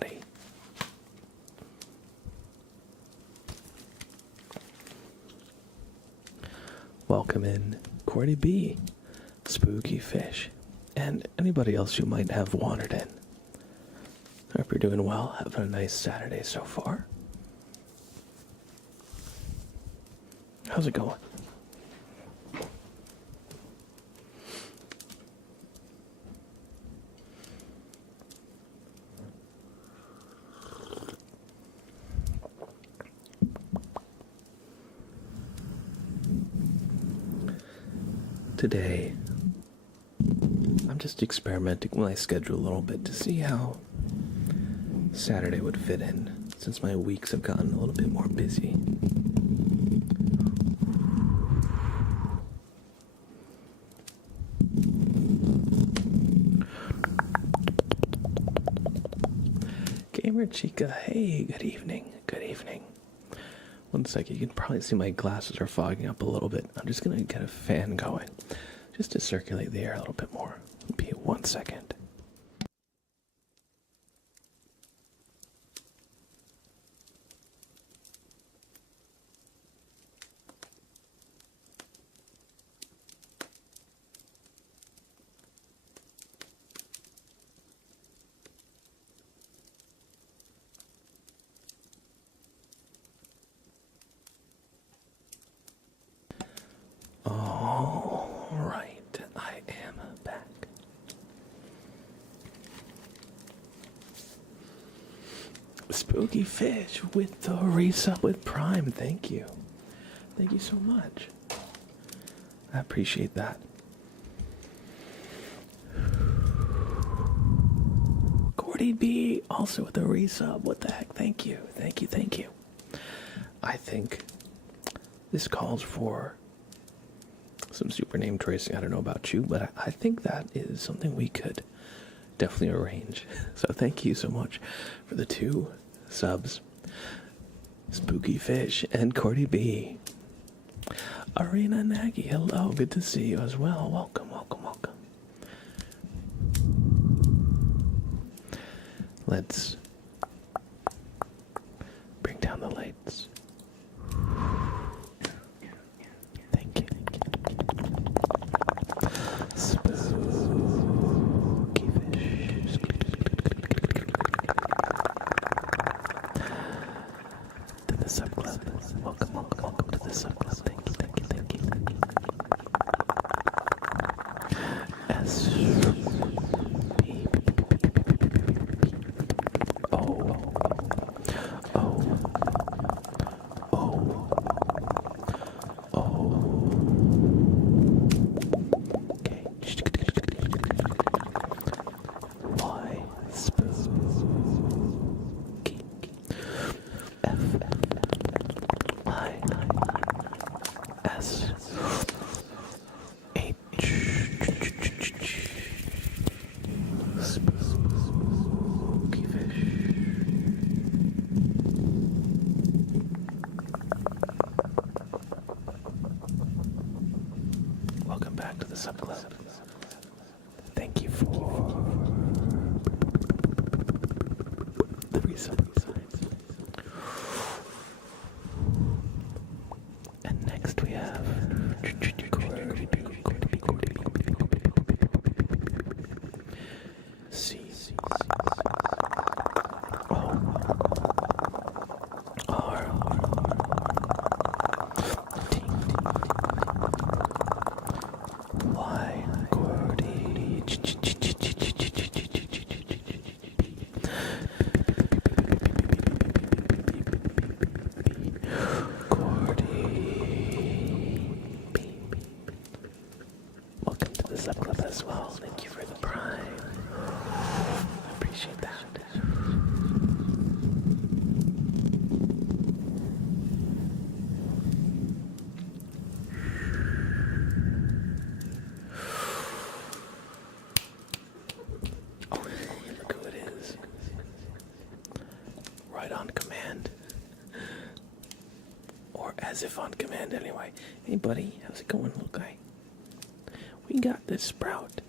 everybody. Welcome in Cordy B, Spooky Fish, and anybody else you might have wandered in. Hope you're doing well, having a nice Saturday so far. How's it going? Today, I'm just experimenting with my schedule a little bit to see how Saturday would fit in, since my weeks have gotten a little bit more busy. Gamer Chica, hey, good evening, good evening. One second, you can probably see my glasses are fogging up a little bit. I'm just going to get a fan going, just to circulate the air a little bit more. It'll be 1 second. Alright, I am back. Spooky Fish with the resub with Prime, thank you. Thank you so much. I appreciate that. Cordy B, also with the resub, what the heck, thank you, thank you, thank you. I think this calls for some super name tracing. I don't know about you, but I think that is something we could definitely arrange. So thank you so much for the 2 subs. Spooky Fish and Cordy B. Arena Nagy, hello, good to see you as well. Welcome, welcome, welcome. Let's bring down the lights. Thank you. Spooky Fish. To the sub club. Welcome, welcome, welcome to the sub club. Thank you, thank you, thank you. S P O O O okay. Y spooky F I S H Spooky Fish. Welcome back to the sub club. Thank you for the resub. And next we have C O R T Y Cordy welcome to the sub club as well. Thank you for the prime. I appreciate that. Oh, look who it is. Right on command. Or as if on command anyway. Hey buddy, how's it going, little guy? We got this Sprout.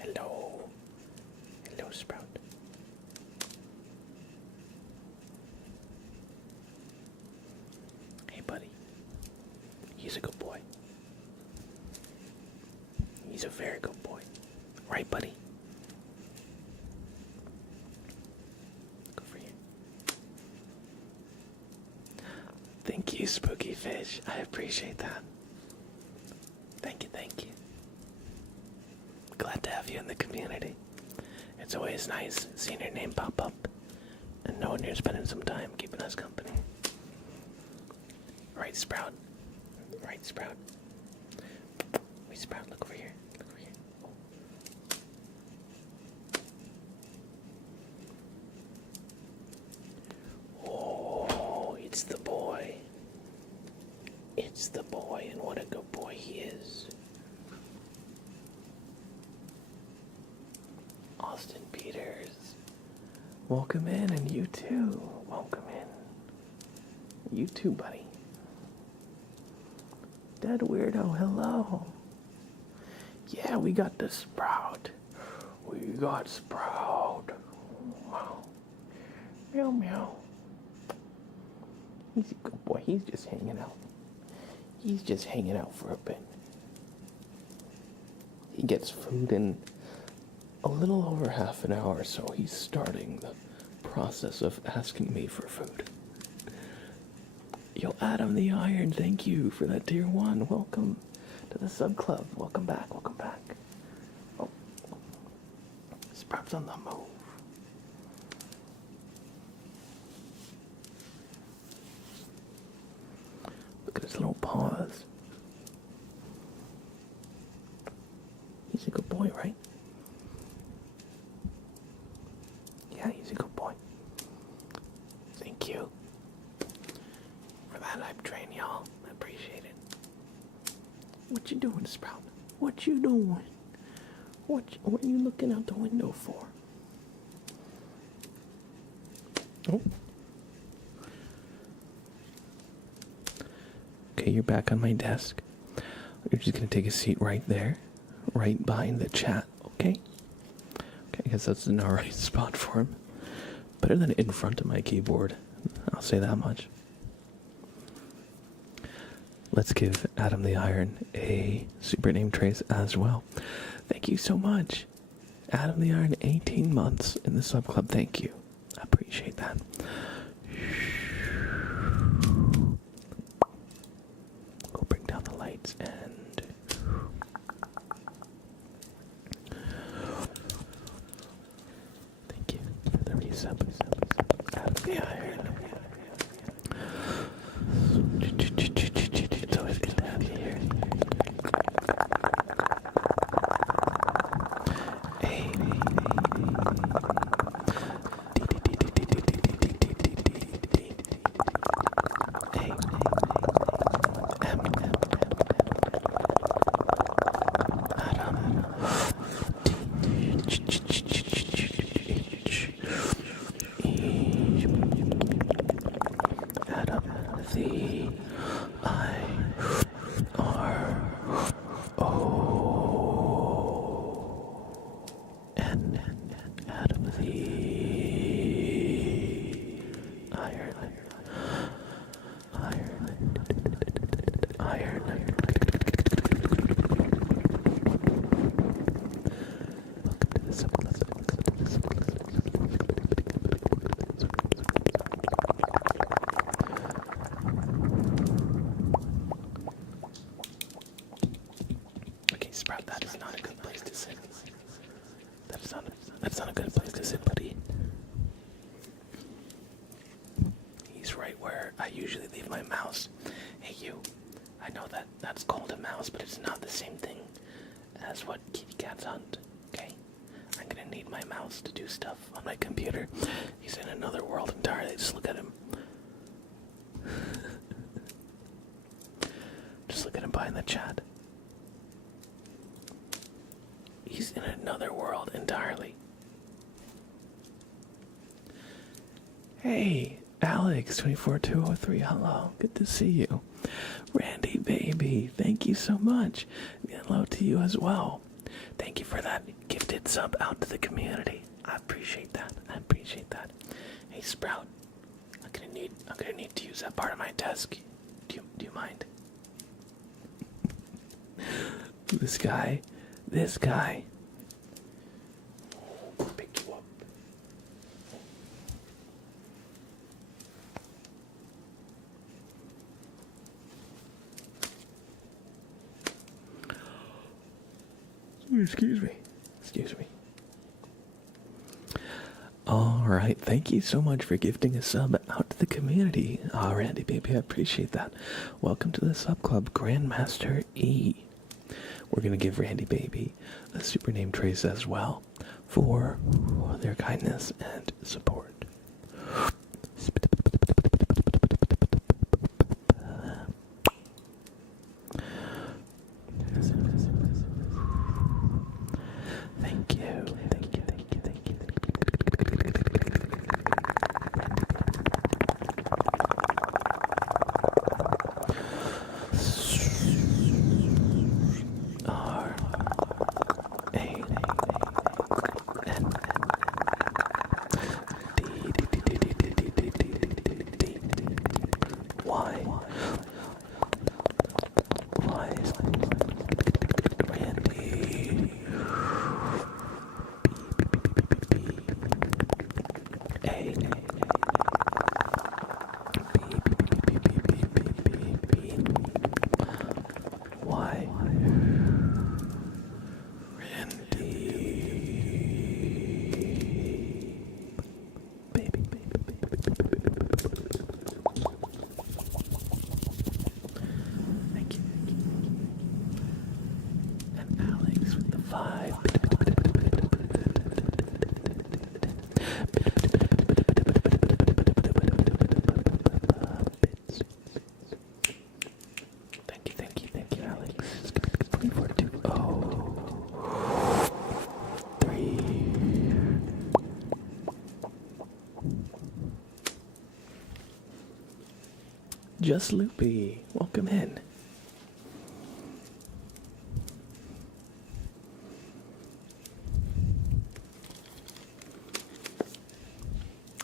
Hello. Hello, Sprout. He's a very good boy. Right, buddy? Good for you. Thank you, Spooky Fish. I appreciate that. Thank you, thank you. Glad to have you in the community. It's always nice seeing your name pop up and knowing you're spending some time keeping us company. Right, Sprout. Right, Sprout. Wait, Sprout, look over here. Look over here. Oh, it's the boy. It's the boy, and what a good boy he is. Austin Peters. Welcome in, and you too. Welcome in. You too, buddy. Dead Weirdo, hello. Yeah, we got the Sprout. We got Sprout. Wow. Meow, meow. He's a good boy. He's just hanging out. He's just hanging out for a bit. He gets food in a little over half an hour, so he's starting the process of asking me for food. Yo, Adam the Iron, thank you for that tier 1. Welcome to the sub club. Welcome back, welcome back. Oh, Sprout's on the move. Look at his little paws. He's a good boy, right? Yeah, he's a good boy. Thank you for that hype train, y'all. I appreciate it. What you doing, Sprout? What you doing? What are you looking out the window for? Oh. Okay, you're back on my desk. You're just gonna take a seat right there, right behind the chat, okay? Okay, I guess that's an alright spot for him. Better than in front of my keyboard, I'll say that much. Let's give Adam the Iron a super name trace as well. Thank you so much. Adam the Iron, 18 months in the sub club. Thank you. I appreciate that. Go bring down the lights and thank you for the resub. Adam the Iron. It's always good to have you here. Hey. That's not a good place to sit, buddy. He's right where I usually leave my mouse. Hey, you. I know that's called a mouse, but it's not the same thing as what kitty cats hunt, okay? I'm gonna need my mouse to do stuff on my computer. He's in another world entirely. Just look at him. Just look at him behind the chat. He's in another world entirely. Hey, Alex, 24203, hello. Good to see you. Randy, baby, thank you so much. And hello to you as well. Thank you for that gifted sub out to the community. I appreciate that. I appreciate that. Hey, Sprout, I'm gonna need to use that part of my desk. Do you mind? This guy This guy. Pick you up. Excuse me. Excuse me. Alright, thank you so much for gifting a sub out to the community. Randy, baby, I appreciate that. Welcome to the sub club, Grandmaster E. We're going to give Randy Baby a super name trace as well for their kindness and support. Thank you. Thank you, thank you, thank you. Just Loopy, welcome in.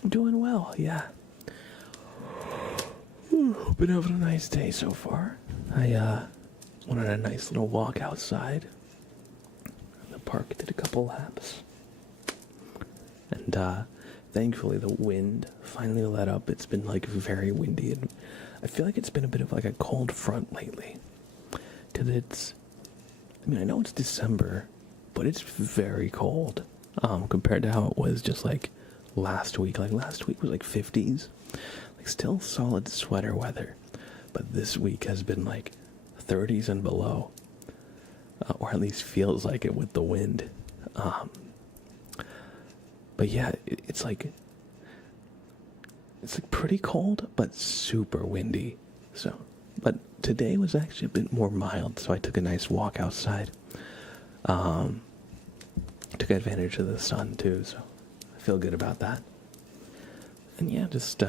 I'm doing well, yeah. Been having a nice day so far. I went on a nice little walk outside. In the park, did a couple laps. And thankfully the wind finally let up. It's been like very windy, and I feel like it's been a bit of like a cold front lately. Cause I know it's December, but it's very cold. Compared to how it was just like last week. Like last week was like 50s. Like still solid sweater weather. But this week has been like 30s and below. Or at least feels like it with the wind. But yeah, it's like pretty cold, but super windy. So, but today was actually a bit more mild, so I took a nice walk outside. Took advantage of the sun too, so I feel good about that. And yeah, just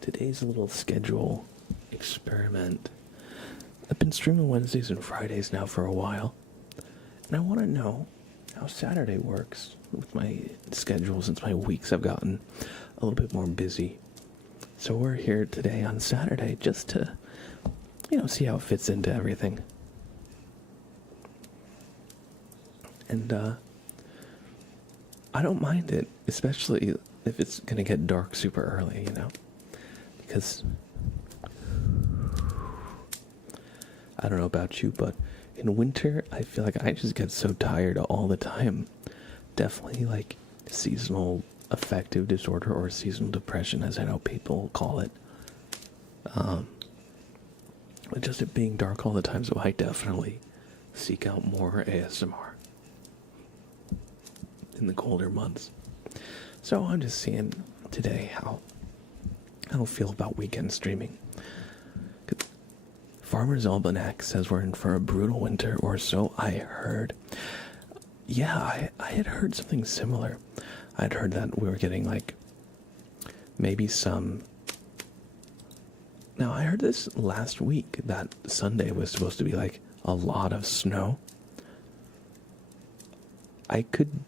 today's a little schedule experiment. I've been streaming Wednesdays and Fridays now for a while, and I want to know how Saturday works with my schedule since my weeks have gotten a little bit more busy. So we're here today on Saturday just to, see how it fits into everything. And I don't mind it, especially if it's gonna get dark super early, because I don't know about you, but in winter, I feel like I just get so tired all the time. Definitely like seasonal affective disorder or seasonal depression, as I know people call it. But just it being dark all the time, so I definitely seek out more ASMR in the colder months. So I'm just seeing today how I'll feel about weekend streaming. Farmer's Almanac says we're in for a brutal winter, or so I heard. Yeah, I had heard something similar. I'd heard that we were getting like maybe some. Now I heard this last week that Sunday was supposed to be like a lot of snow. I could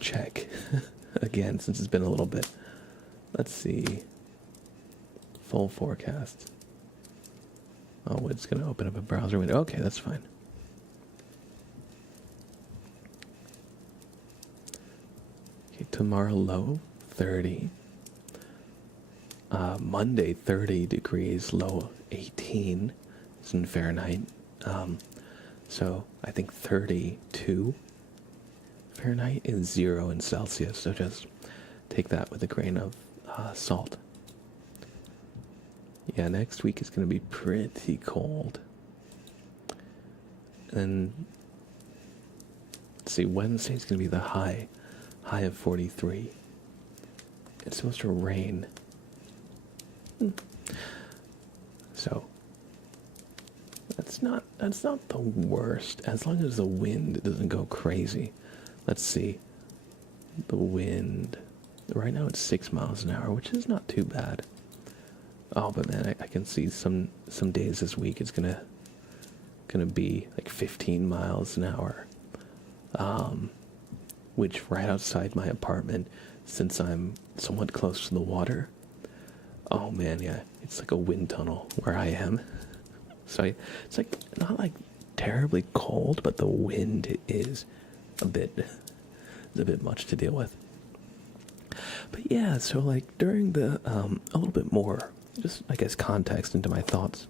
check again since it's been a little bit. Let's see. Full forecast. Oh, it's going to open up a browser window. Okay, that's fine. tomorrow low 30. Monday 30 degrees, low 18. It's in Fahrenheit. So I think 32 Fahrenheit is 0 in Celsius. So just take that with a grain of salt. Yeah, next week is going to be pretty cold. And let's see, Wednesday's going to be the high of 43. It's supposed to rain. So that's not the worst, as long as the wind doesn't go crazy. Let's see. The wind right now it's 6 miles an hour, which is not too bad. Oh, but man, I can see some days this week it's gonna be like 15 miles an hour. Which right outside my apartment, since I'm somewhat close to the water, oh man, yeah, it's like a wind tunnel where I am. So it's like not like terribly cold, but the wind is a bit much to deal with. But yeah, so like during the a little bit more, just I guess context into my thoughts.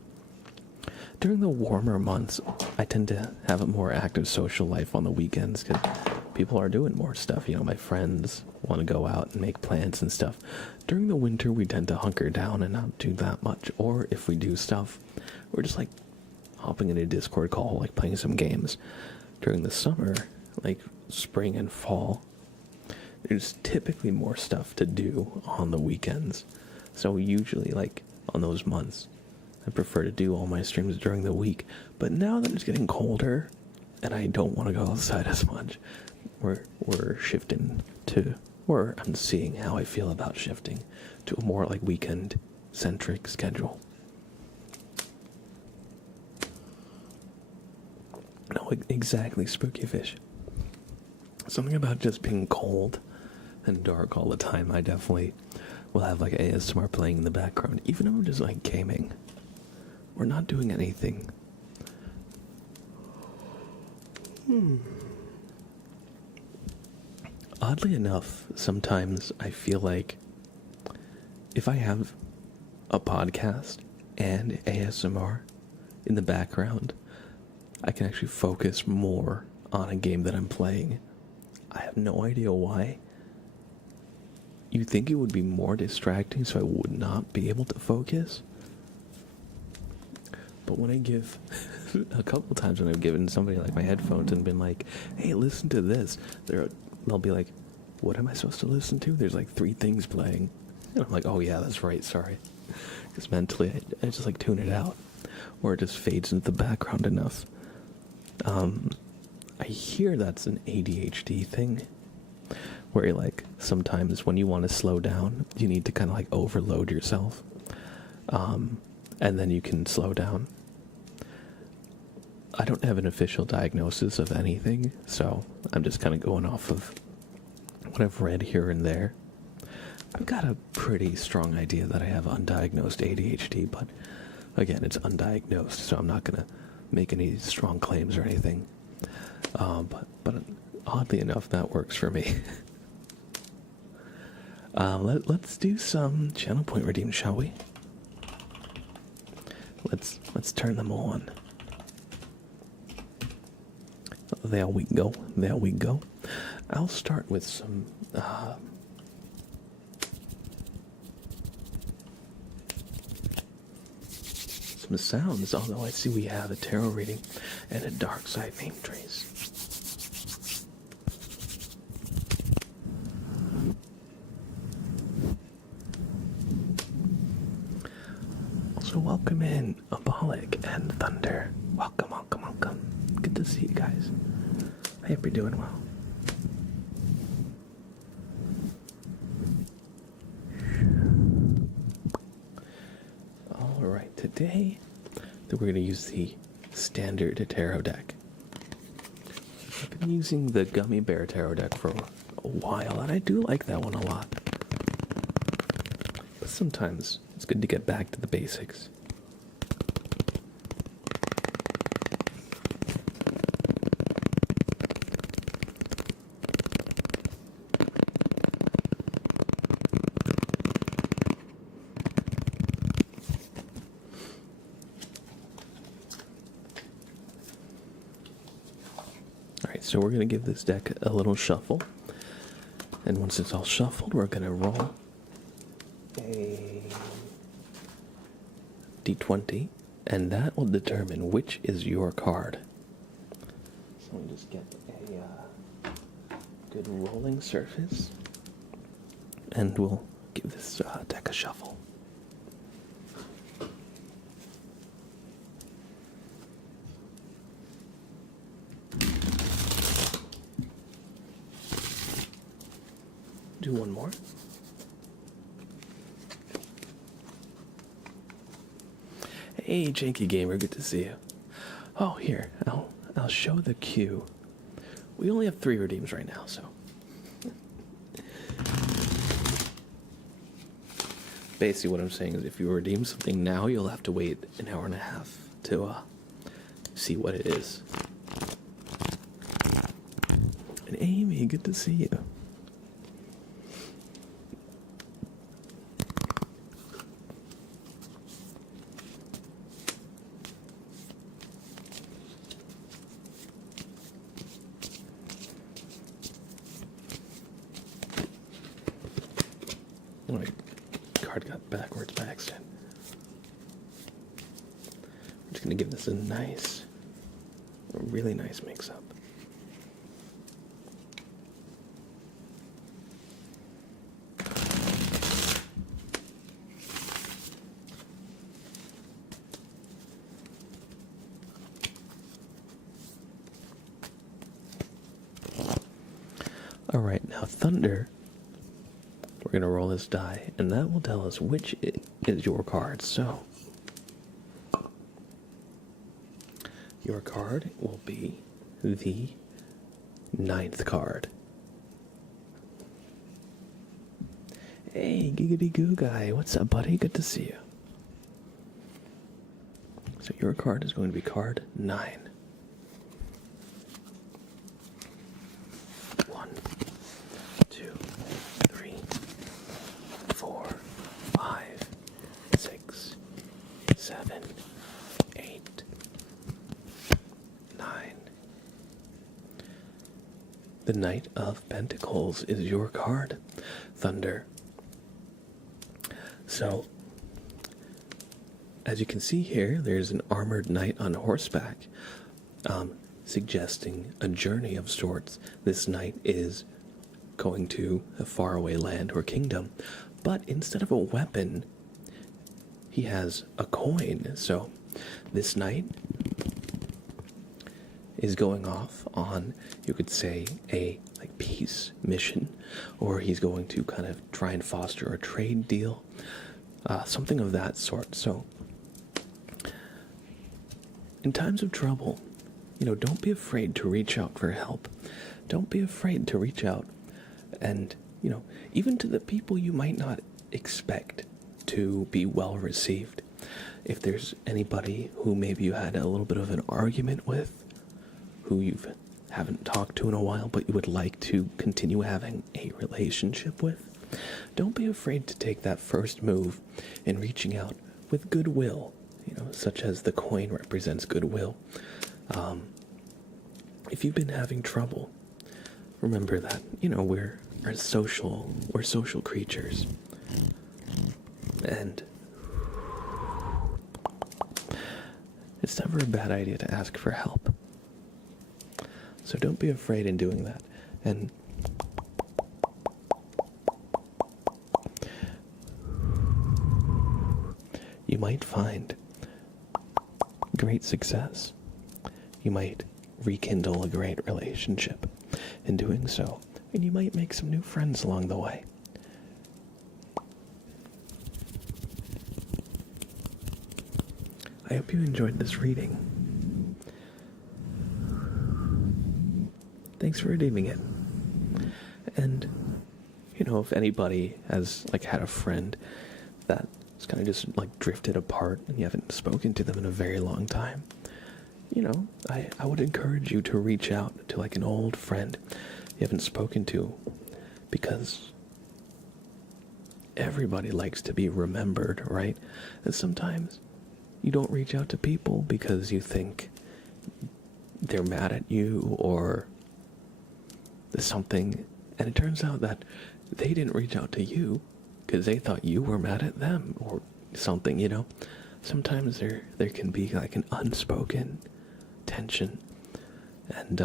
During the warmer months, I tend to have a more active social life on the weekends because people are doing more stuff. You know, my friends want to go out and make plans and stuff. During the winter, we tend to hunker down and not do that much. Or if we do stuff, we're just like hopping in a Discord call, like playing some games. During the summer, like spring and fall, there's typically more stuff to do on the weekends. So usually, like on those months, I prefer to do all my streams during the week. But now that it's getting colder and I don't want to go outside as much, we're shifting to, or I'm seeing how I feel about shifting to a more like weekend centric schedule. No, exactly, spooky fish. Something about just being cold and dark all the time. I definitely will have like ASMR playing in the background, even if I'm just like gaming. We're not doing anything. Oddly enough, sometimes I feel like if I have a podcast and ASMR in the background, I can actually focus more on a game that I'm playing. I have no idea why. You'd think it would be more distracting so I would not be able to focus. But when I give, a couple times when I've given somebody like my headphones and been like, hey, listen to this, they'll be like, what am I supposed to listen to? There's like 3 things playing. And I'm like, oh yeah, that's right, sorry. Because mentally, I just like tune it out. Or it just fades into the background enough. I hear that's an ADHD thing. Where you're like, sometimes when you want to slow down, you need to kind of like overload yourself. And then you can slow down. I don't have an official diagnosis of anything, so I'm just kind of going off of what I've read here and there. I've got a pretty strong idea that I have undiagnosed ADHD, but again, it's undiagnosed, so I'm not going to make any strong claims or anything. But oddly enough, that works for me. Let's do some channel point redeem, shall we? Let's turn them on. There we go. There we go. I'll start with some sounds, although I see we have a tarot reading and a dark side name trace. Also, welcome in Abolic and Thunder. Welcome, welcome, welcome. Good to see you guys. I hope you're doing well. Alright, today we're going to use the standard tarot deck. I've been using the Gummy Bear tarot deck for a while, and I do like that one a lot. But sometimes it's good to get back to the basics. Alright, so we're going to give this deck a little shuffle. And once it's all shuffled, we're going to roll a d20, and that will determine which is your card. So let me just get a good rolling surface, and we'll give this deck a shuffle. Do one more. Hey, Janky Gamer, good to see you. Oh, here, I'll show the queue. We only have 3 redeems right now, so. Basically, what I'm saying is, if you redeem something now, you'll have to wait an hour and a half to see what it is. And Amy, good to see you. Oh, my card got backwards by accident. I'm just going to give this a really nice mix-up. Alright, now Thunder. We're going to roll this die, and that will tell us which is your card. So, your card will be the 9th card. Hey, Giggity Goo Guy, what's up, buddy? Good to see you. So your card is going to be card 9. 1, 2, 3, 4, 5, 6, 7, 8, 9. The Knight of Pentacles is your card, Thunder. So, as you can see here, there's an armored knight on horseback, suggesting a journey of sorts. This knight is going to a faraway land or kingdom, but instead of a weapon, he has a coin. So this knight is going off on, you could say, a peace mission, or he's going to kind of try and foster a trade deal, something of that sort. So in times of trouble, don't be afraid to reach out for help. Don't be afraid to reach out and, even to the people you might not expect to be well received. If there's anybody who maybe you had a little bit of an argument with, who you haven't talked to in a while, but you would like to continue having a relationship with, don't be afraid to take that first move in reaching out with goodwill, such as the coin represents goodwill. If you've been having trouble, remember that, we're social creatures. And it's never a bad idea to ask for help. So don't be afraid in doing that. And you might find great success. You might rekindle a great relationship in doing so, and you might make some new friends along the way. I hope you enjoyed this reading. Thanks for redeeming it. And, if anybody has, had a friend that has kind of just, drifted apart and you haven't spoken to them in a very long time, I would encourage you to reach out to, an old friend you haven't spoken to, because everybody likes to be remembered, right? And sometimes you don't reach out to people because you think they're mad at you, or something, and it turns out that they didn't reach out to you because they thought you were mad at them or something, you know. Sometimes there can be like an unspoken tension, and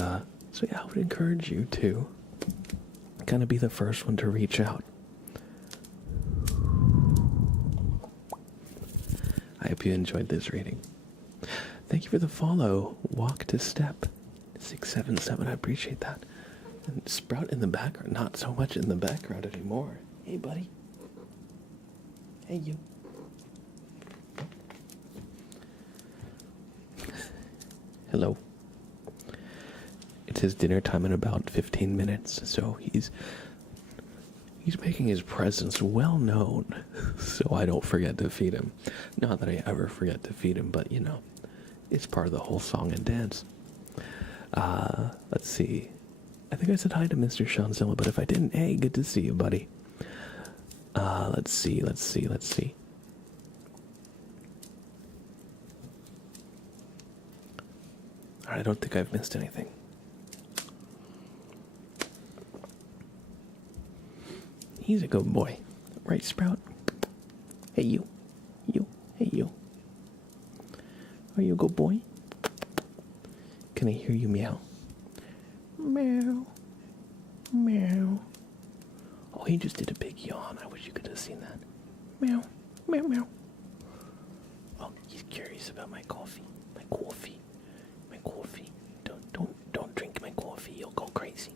so yeah, I would encourage you to kind of be the first one to reach out. I hope you enjoyed this reading. Thank you for the follow, Walk to Step 677. I appreciate that. And Sprout in the background, not so much in the background anymore. Hey, buddy. Hey, you. Hello. It's his dinner time in about 15 minutes, so he's making his presence well known, so I don't forget to feed him. Not that I ever forget to feed him, but you know, it's part of the whole song and dance. Let's see. I think I said hi to Mr. Shanzilla, but if I didn't, hey, good to see you, buddy. Let's see. I don't think I've missed anything. He's a good boy. Right, Sprout? Hey, you. Hey, you. Are you a good boy? Can I hear you meow? Meow. Meow. Oh, he just did a big yawn. I wish you could have seen that. Meow. Meow, meow. Oh, he's curious about my coffee. My coffee. Don't drink my coffee. You'll go crazy.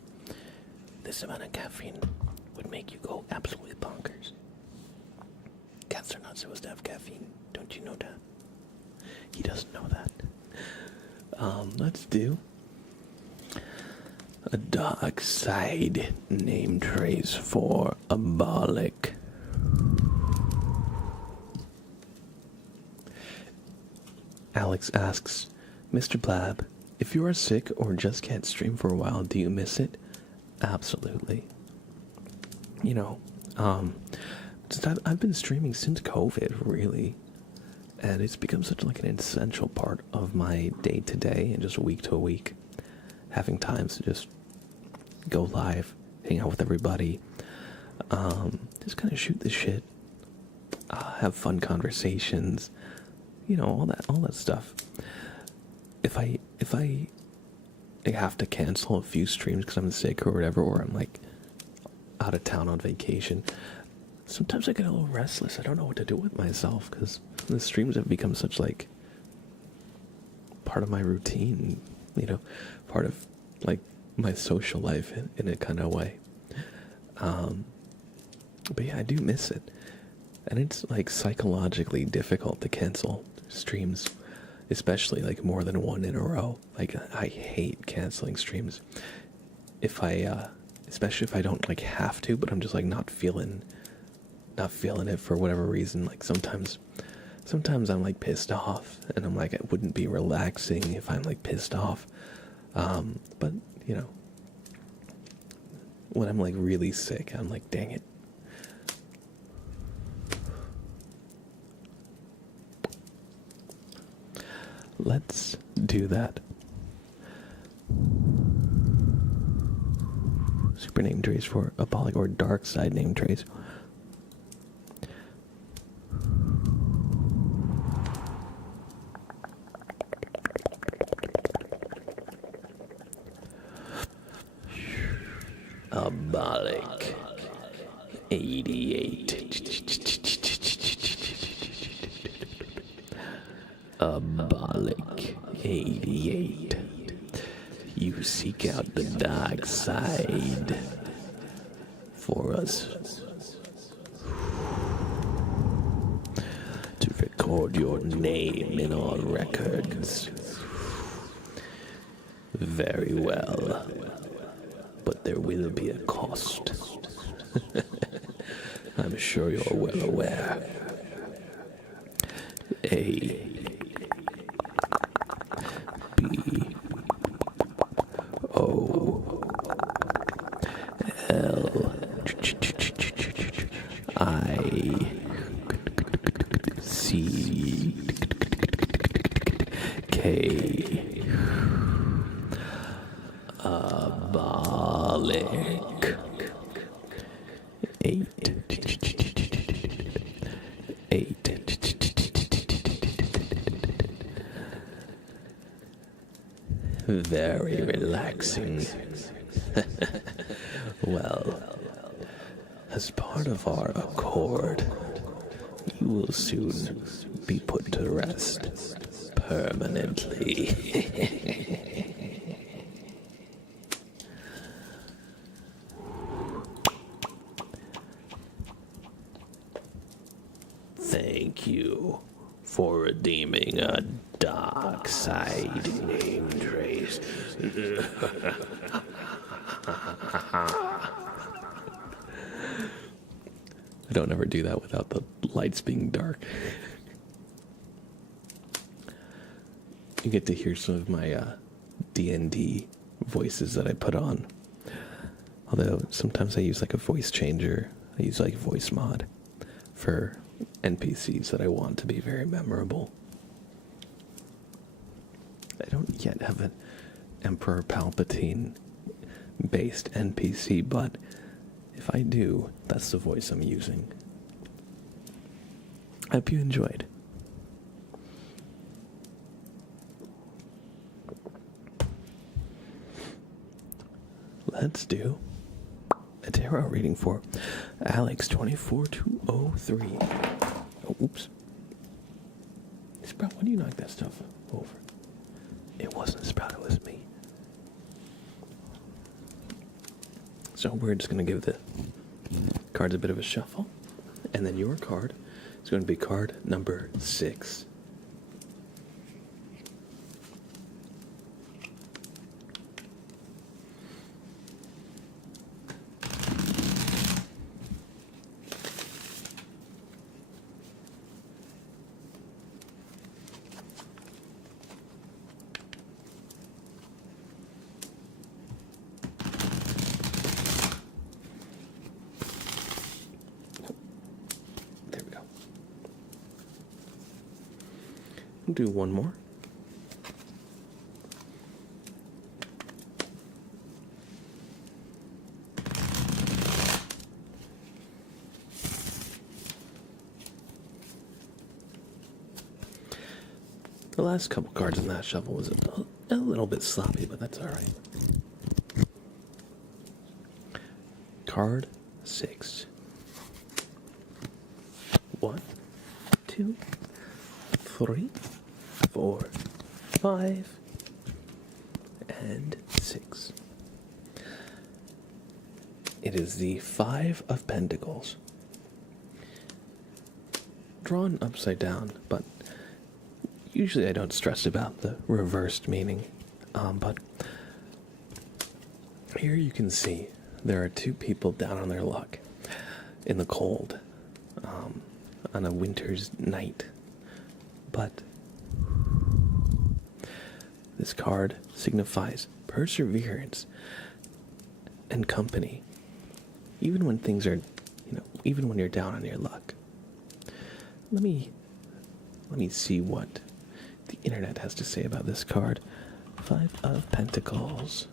This amount of caffeine would make you go absolutely bonkers. Cats are not supposed to have caffeine. Don't you know that? He doesn't know that. Let's do a dark side name trace for Abolic. Alex asks, Mr. Blab, if you are sick or just can't stream for a while, do you miss it? Absolutely. You know, since I've been streaming since COVID, really, and it's become such like an essential part of my day-to-day and just week to week, having times to just go live, hang out with everybody, just kind of shoot the shit, have fun conversations, you know, all that stuff. If I have to cancel a few streams because I'm sick or whatever, or I'm like out of town on vacation, sometimes I get a little restless. I don't know what to do with myself because the streams have become such like part of my routine, you know, part of like my social life in a kind of way. But yeah, I do miss it, and it's like psychologically difficult to cancel streams, especially like more than one in a row. Like I hate canceling streams especially if I don't like have to, but I'm just like not feeling it for whatever reason. Like sometimes I'm like pissed off and I'm like, it wouldn't be relaxing if I'm like pissed off. But you know, when I'm like really sick, I'm like, dang it. Let's do that. Super name trace for Apollo or dark side name trace. Abolic 88. Abolic 88. You seek out the dark side for us to record your name in our records. Very well. But there will be a cost. I'm sure you're well aware. A B O L I C K Abolic. alcoholic. 8. 8. Very relaxing. Well, as part of our accord, you will soon be put to rest permanently. Thank you for redeeming a dark side name trace. I don't ever do that without the lights being dark. You get to hear some of my D&D voices that I put on. Although sometimes I use like a voice changer. I use like voice mod for NPCs that I want to be very memorable. I don't yet have an Emperor Palpatine based NPC, but if I do, that's the voice I'm using. I hope you enjoyed. Let's do a tarot reading for Alex 24203. Oh, oops. Sprout, why do you knock that stuff over? It wasn't Sprout, it was me. So we're just going to give the cards a bit of a shuffle. And then your card is going to be card number 6. Do one more. The last couple cards in that shuffle was a little bit sloppy, but that's all right. Card 6. 1, 2, 3, 4, 5, and 6. It is the 5 of Pentacles. Drawn upside down, but usually I don't stress about the reversed meaning. But here you can see there are 2 people down on their luck in the cold on a winter's night. But this card signifies perseverance and company, even when things are, even when you're down on your luck. Let me see what the internet has to say about this card. 5 of Pentacles.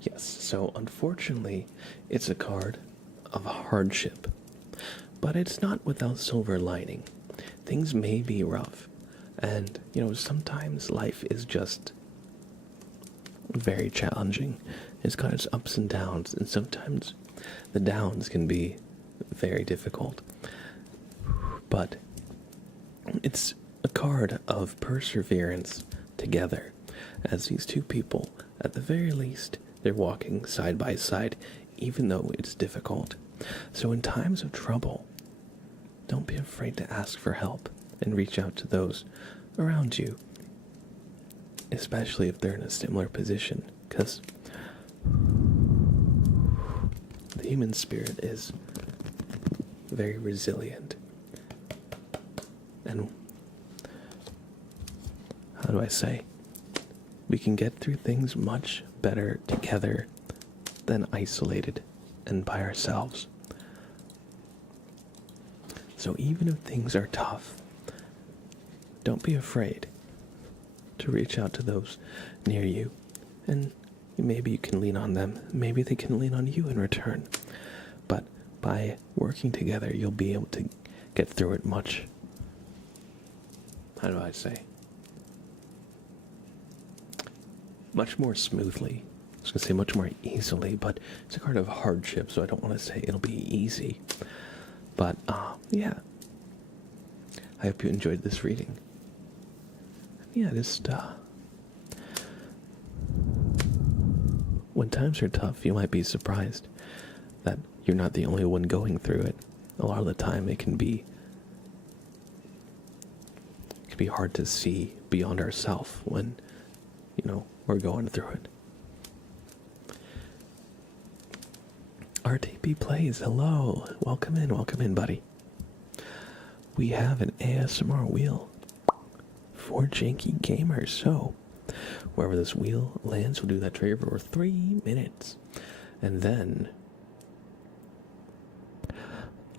Yes, so unfortunately, it's a card of hardship, but it's not without silver lining. Things may be rough, and, sometimes life is just very challenging. It's got its ups and downs, and sometimes the downs can be very difficult. But it's a card of perseverance together, as these 2 people, at the very least, they're walking side by side, even though it's difficult. So in times of trouble, don't be afraid to ask for help and reach out to those around you, especially if they're in a similar position, because the human spirit is very resilient. And how do I say? We can get through things much better together than isolated and by ourselves. So even if things are tough, don't be afraid to reach out to those near you, and maybe you can lean on them. Maybe they can lean on you in return. But by working together, you'll be able to get through it much, how do I say, much more smoothly. I was going to say much more easily, but it's a card of hardship, so I don't want to say it'll be easy. But, yeah. I hope you enjoyed this reading. Yeah, just, when times are tough, you might be surprised that you're not the only one going through it. A lot of the time it can be hard to see beyond ourselves when, we're going through it. RTP Plays, hello. Welcome in, buddy. We have an ASMR wheel for janky gamers, so wherever this wheel lands, we'll do that trigger for 3 minutes. And then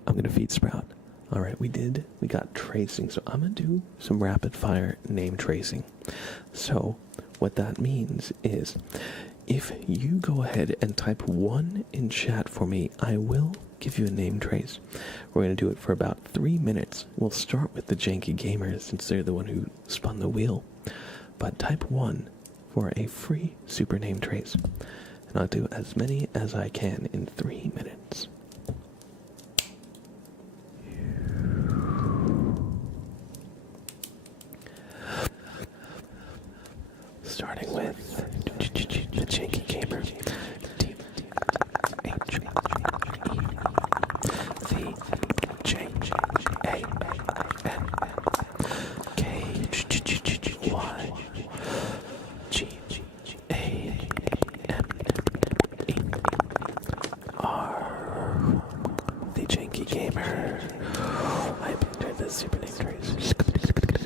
I'm gonna feed Sprout. Alright, we got tracing, so I'm gonna do some rapid fire name tracing. So what that means is if you go ahead and type 1 in chat for me, I will give you a name trace. We're going to do it for about 3 minutes. We'll start with the janky gamers since they're the one who spun the wheel. But type 1 for a free super name trace. And I'll do as many as I can in 3 minutes. Starting with the janky gamer.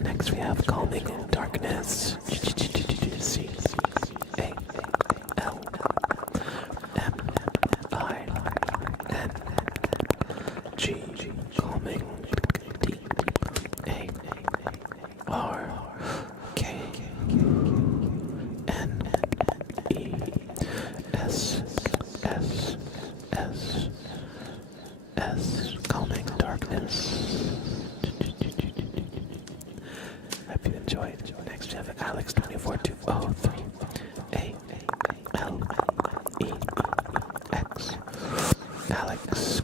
Next we have Calming Darkness. C-A-L-M-I-N-G. Calming D-A-R-K-N-E-S-S-S-S. Calming Darkness. Hope you enjoyed. Next we have Alex24203. A-L-E-X. Alex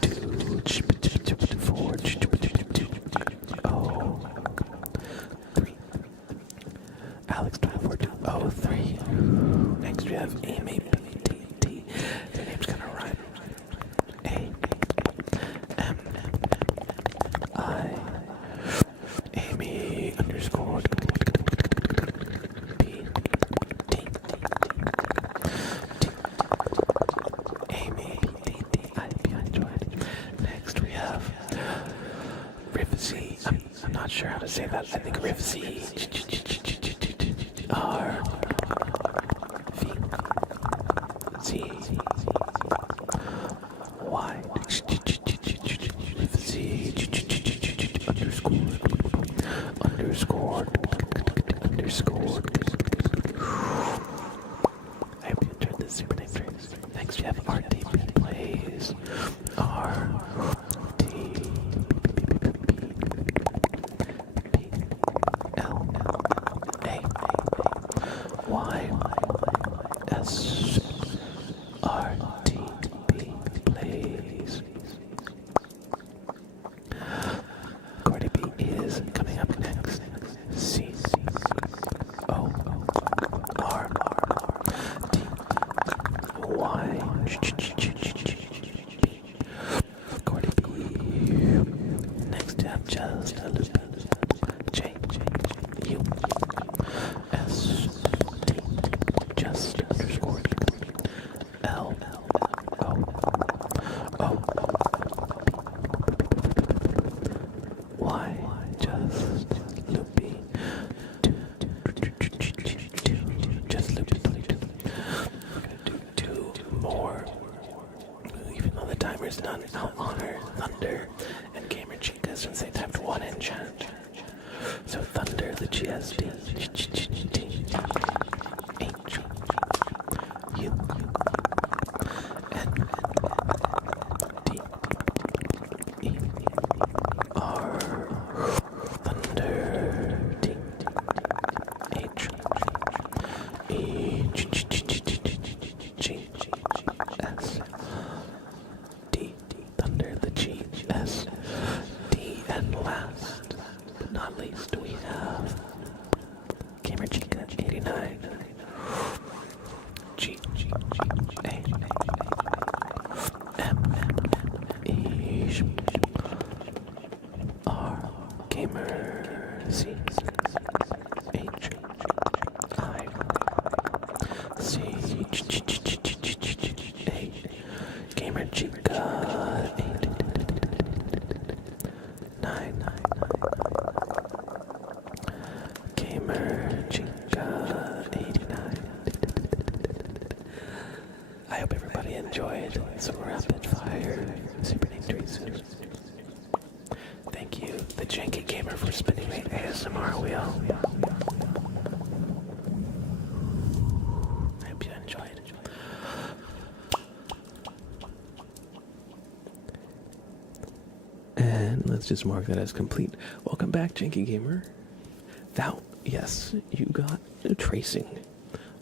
24203. Alex24203. Next we have Amy BTT. Their name's gonna rhyme. A-M-I. Amy underscore B T Amy I enjoyed. Next we have Rivzy. I'm not sure how to say that. I think Rivzy. R V Z Y Rivzy underscore. I hope you enjoyed this super name trace. Next we have RTP Plays. RTP Plays. Cardi B is coming up next. C-O-R-T-Y. Cardi B. Next to have just a loop. J-U-S-T. Just underscore. L-O-O-Y. Just loopy. Just loopy. We're gonna do 2 more. Even though the timer's not, I'll honor Thunder and Gamer Chica since they typed 1 in chat. So Thunder, the GSD, H, U, N, D, E, R, Thunder, T, H, E, G, S, D, Thunder, the G, S, D, and last but not least we have Gamer Chica 89, G, A, M, E, R, Gamer C, H, I, C, A, Gamer Chica 8, 9, Gamer Chica 89. I hope everybody enjoyed some rapid fire Super Nintendo Trees. Thank you, the Janky Gamer, for spinning the ASMR wheel. I hope you enjoyed. And let's just mark that as complete. Welcome back, Janky Gamer. Now, yes, you got tracing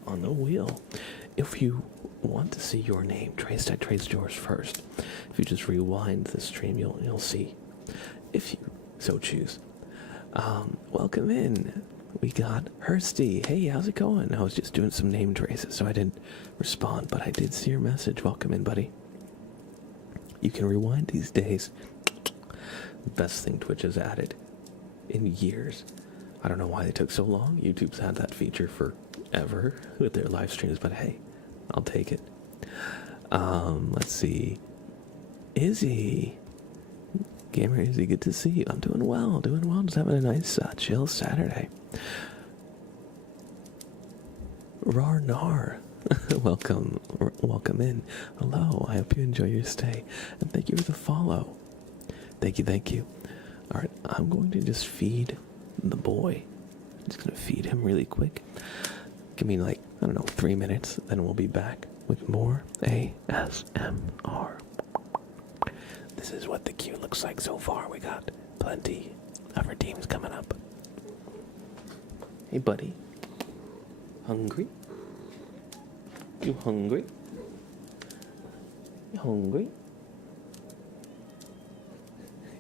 on the wheel. If you want to see your name traced, I traced yours first. If you just rewind the stream, you'll see, if you so choose. Welcome in. We got Hursty. Hey, how's it going? I was just doing some name traces, so I didn't respond, but I did see your message. Welcome in, buddy. You can rewind these days. Best thing Twitch has added in years. I don't know why they took so long. YouTube's had that feature forever with their live streams, but hey, I'll take it. Let's see. Izzy. Gamer Izzy, good to see you. I'm doing well, Just having a nice, chill Saturday. Rarnar. welcome in. Hello, I hope you enjoy your stay. And thank you for the follow. Thank you. Alright, I'm going to just feed the boy. I'm just going to feed him really quick. Give me 3 minutes, then we'll be back with more ASMR. This is what the queue looks like so far. We got plenty of redeems coming up. Hey, buddy. Hungry? You hungry? You hungry?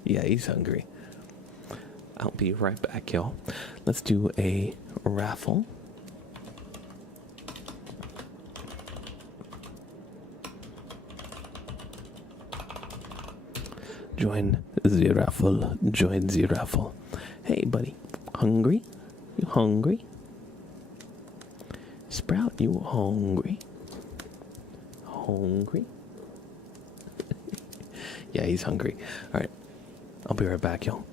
Yeah, he's hungry. I'll be right back, y'all. Let's do a raffle. Join the raffle. Hey, buddy. Hungry? You hungry? Sprout, you hungry? Hungry? Yeah, he's hungry. Alright. I'll be right back, y'all.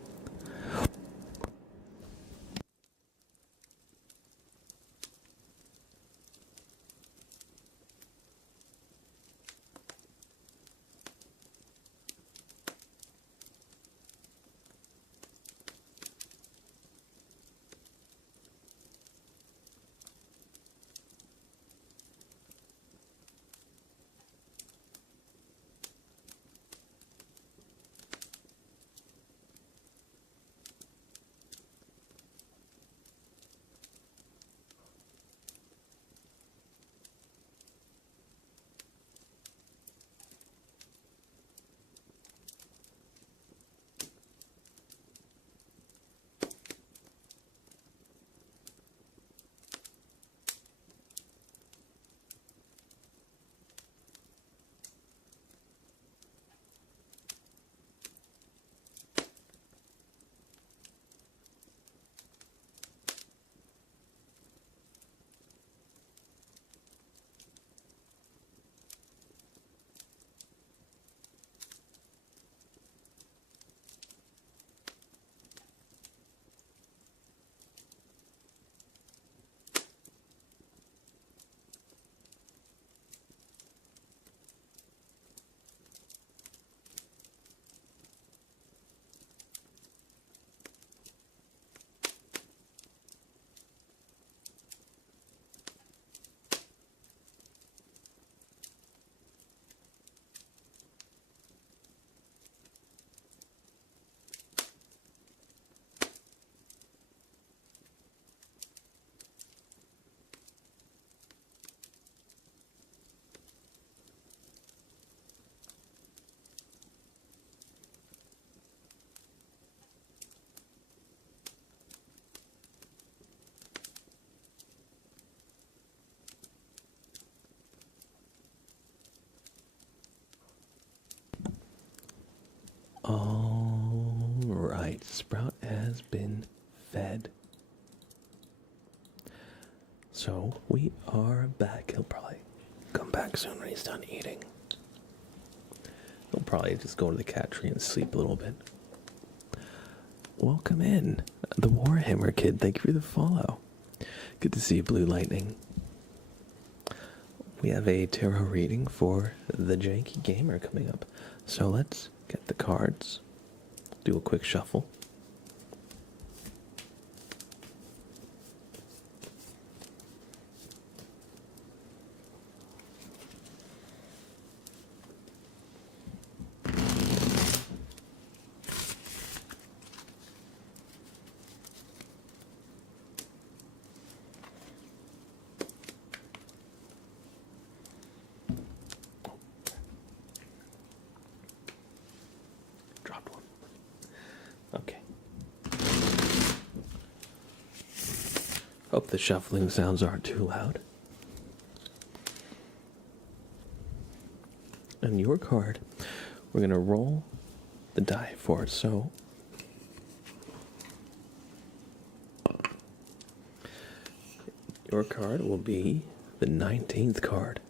Alright, Sprout has been fed. So we are back. He'll probably come back soon when he's done eating. He'll probably just go to the cat tree and sleep a little bit. Welcome in, the Warhammer Kid. Thank you for the follow. Good to see you, Blue Lightning. We have a tarot reading for the Janky Gamer coming up. So let's get the cards, do a quick shuffle. Okay. Hope the shuffling sounds aren't too loud. And your card, we're going to roll the die for it. So, your card will be the 19th card.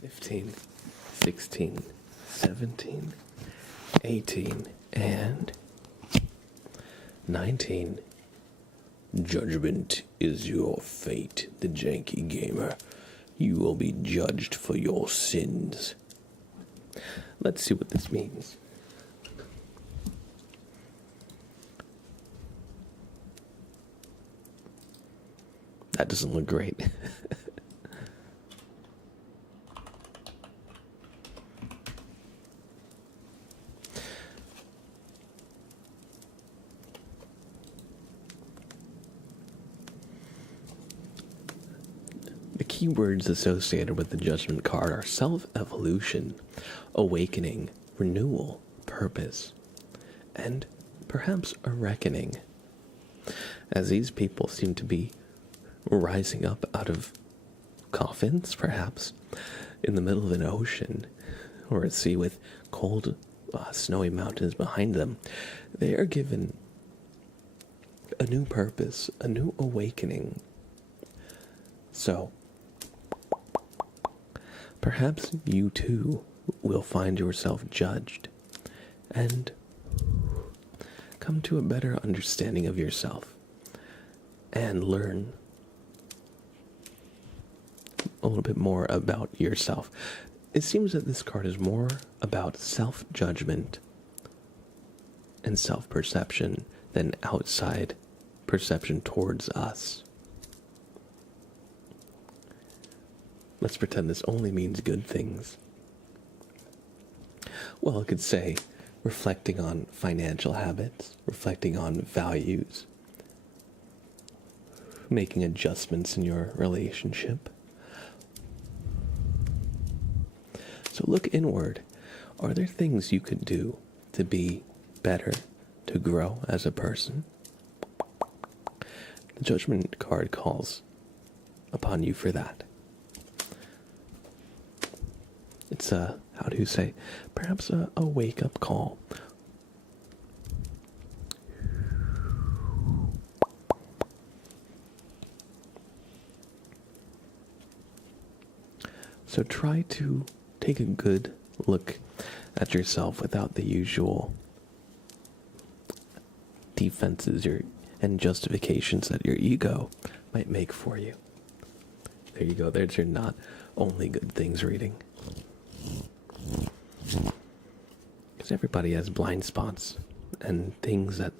Fifteen, 16, 17, 18, and 19. Judgment is your fate, the Janky Gamer. You will be judged for your sins. Let's see what this means. That doesn't look great. The keywords associated with the Judgment card are self-evolution, awakening, renewal, purpose, and perhaps a reckoning. As these people seem to be rising up out of coffins, perhaps, in the middle of an ocean or a sea with cold, snowy mountains behind them, they are given a new purpose, a new awakening. So, perhaps you too will find yourself judged and come to a better understanding of yourself and learn a little bit more about yourself. It seems that this card is more about self-judgment and self-perception than outside perception towards us. Let's pretend this only means good things. Well, I could say reflecting on financial habits, reflecting on values, making adjustments in your relationship. So look inward. Are there things you could do to be better, to grow as a person? The Judgment card calls upon you for that. It's a, how do you say, perhaps a wake-up call. So try to take a good look at yourself without the usual defenses and justifications that your ego might make for you. There you go. There's your not only good things reading. Because everybody has blind spots and things that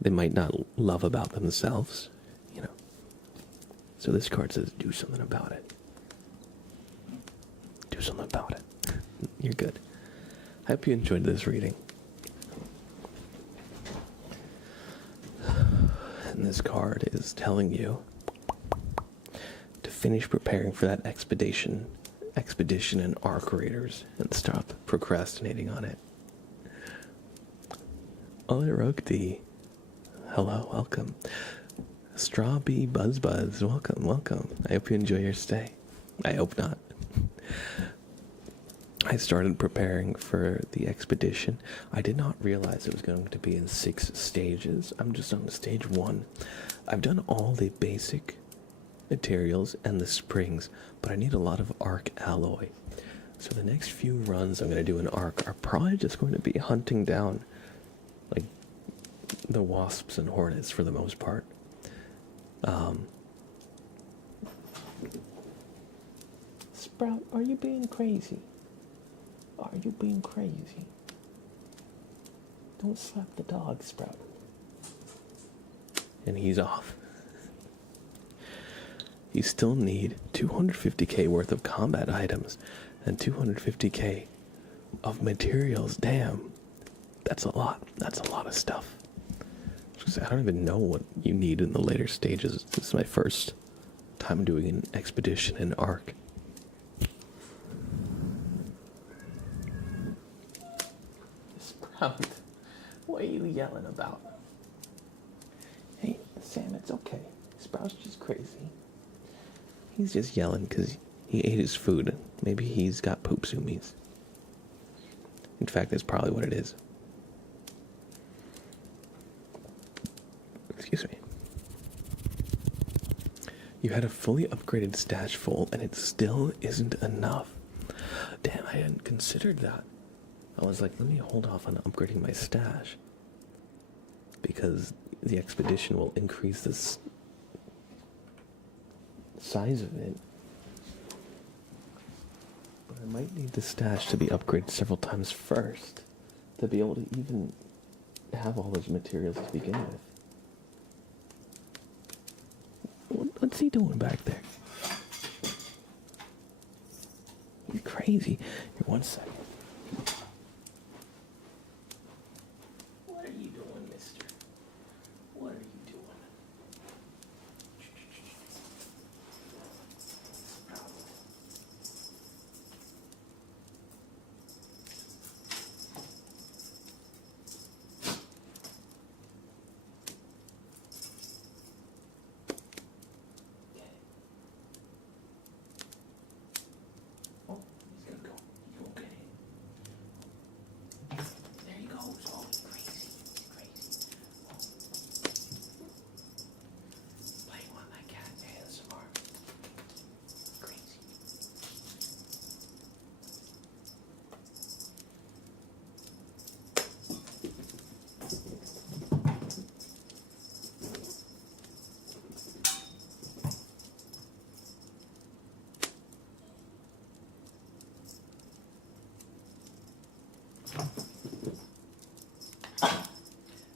they might not love about themselves, you know. So this card says, do something about it. Do something about it. You're good. I hope you enjoyed this reading. And this card is telling you to finish preparing for that expedition and arc raiders and stop procrastinating on it. Olerokti, hello, welcome. Strawbee Buzz, welcome. I hope you enjoy your stay. I hope not. I started preparing for the expedition. I did not realize it was going to be in 6 stages. I'm just on stage 1. I've done all the basic materials and the springs, but I need a lot of arc alloy. So the next few runs I'm going to do in arc are probably just going to be hunting down like the wasps and hornets for the most part. Sprout, are you being crazy? Are you being crazy? Don't slap the dog, Sprout. And he's off. You still need 250k worth of combat items and 250k of materials. Damn. That's a lot. That's a lot of stuff. I don't even know what you need in the later stages. This is my first time doing an expedition in Ark. Sprout, what are you yelling about? Hey, Sam, it's okay. Sprout's just crazy. He's just yelling because he ate his food. Maybe he's got poop zoomies. In fact, that's probably what it is. Excuse me. You had a fully upgraded stash full, and it still isn't enough. Damn, I hadn't considered that. I was like, let me hold off on upgrading my stash, because the expedition will increase this size of it. But I might need the stash to be upgraded several times first to be able to even have all those materials to begin with. What's he doing back there? You're crazy. Here, 1 second. What are you doing, mister? What are you doing?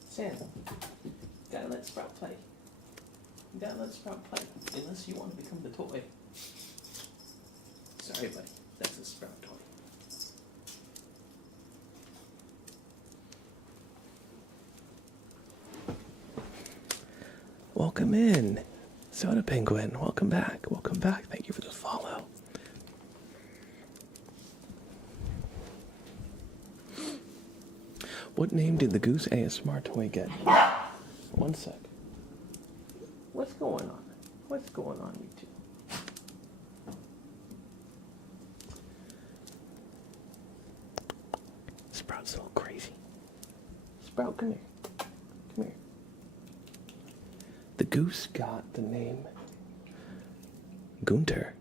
Sam, you gotta let Sprout play. You gotta let Sprout play, unless you want to become the toy. Sorry, buddy. That's a Sprout toy. Welcome in, Soda Penguin. Welcome back. Welcome back. Thank you for the follow. What name did the Goose ASMR toy get? 1 sec. What's going on? What's going on, YouTube? Sprout's so crazy. Sprout, come here. Come here. The goose got the name Gunter.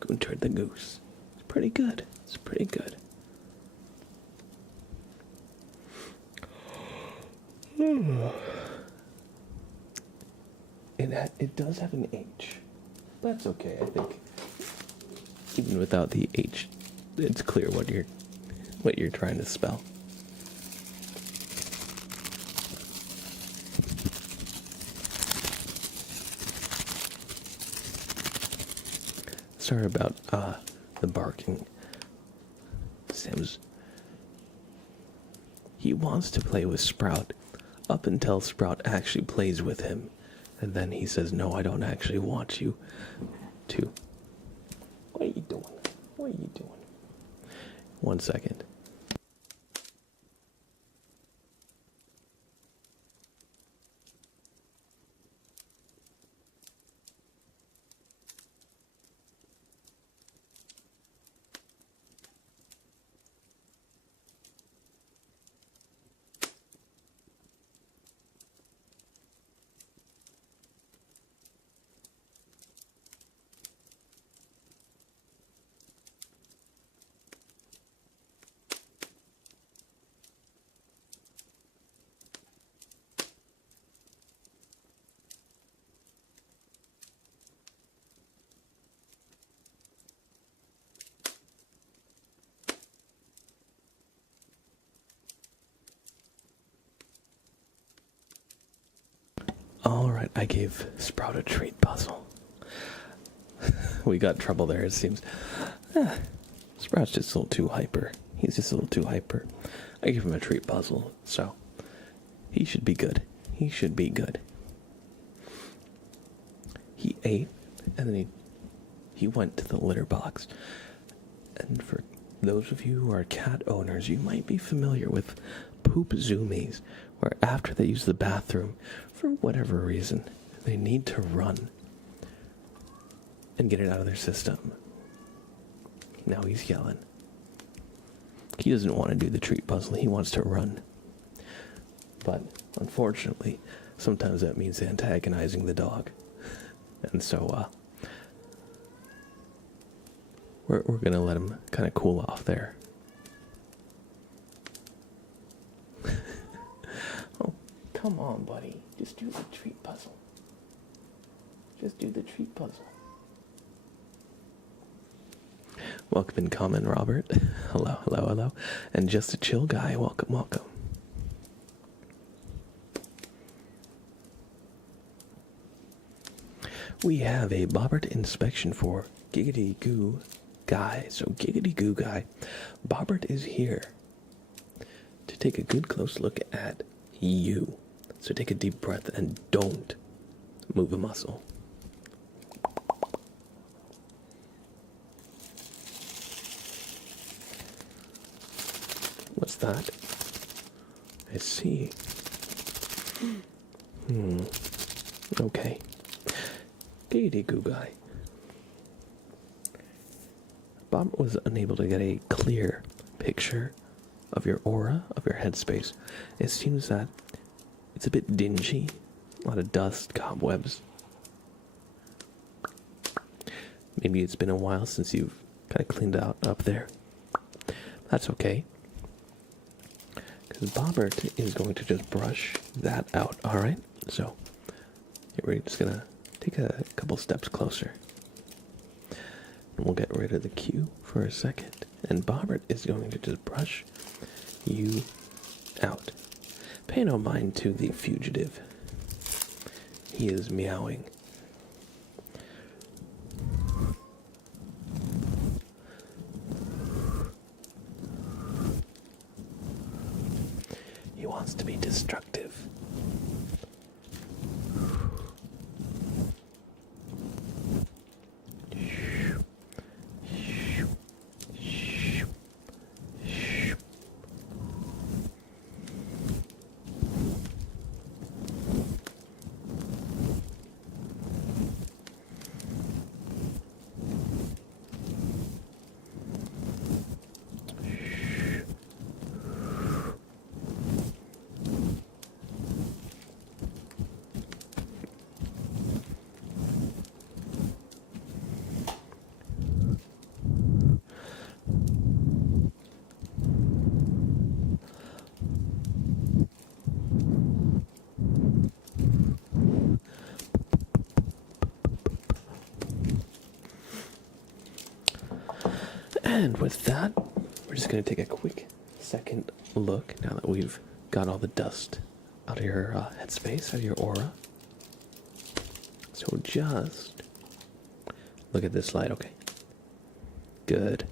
Gunter the goose. It's pretty good. It's pretty good. It does have an H. But that's okay, I think. Even without the H, it's clear what you're trying to spell. Sorry about the barking. He wants to play with Sprout up until Sprout actually plays with him. And then he says, no, I don't actually want you to. What are you doing? What are you doing? 1 second. Alright, I gave Sprout a treat puzzle. We got trouble there, it seems. Sprout's just a little too hyper. He's just a little too hyper. I gave him a treat puzzle, so he should be good. He should be good. He ate, and then he went to the litter box. And for those of you who are cat owners, you might be familiar with poop zoomies, where after they use the bathroom, for whatever reason, they need to run and get it out of their system. Now he's yelling. He doesn't want to do the treat puzzle, he wants to run. But unfortunately, sometimes that means antagonizing the dog. And so, we're gonna let him kind of cool off there. Oh, come on, buddy. Just do the treat puzzle. Just do the treat puzzle. Welcome in common, Robert. Hello, hello, hello. And just a chill guy, welcome, welcome. We have a Bobbert inspection for Giggity Goo Guy. So Giggity Goo Guy, Bobbert is here to take a good close look at you. So take a deep breath and don't move a muscle. What's that? I see. Okay. Giggity Goo Guy. Bob was unable to get a clear picture of your aura, of your headspace. It seems that it's a bit dingy. A lot of dust, cobwebs. Maybe it's been a while since you've kind of cleaned out up there. That's okay. Because Bobbert is going to just brush that out, alright? So, we're just going to take a couple steps closer. And we'll get rid of the queue for a second. And Bobbert is going to just brush you out. Pay no mind to the fugitive. He is meowing. He wants to be destructive. And with that, we're just going to take a quick second look now that we've got all the dust out of your headspace, out of your aura. So just look at this light, okay? Good.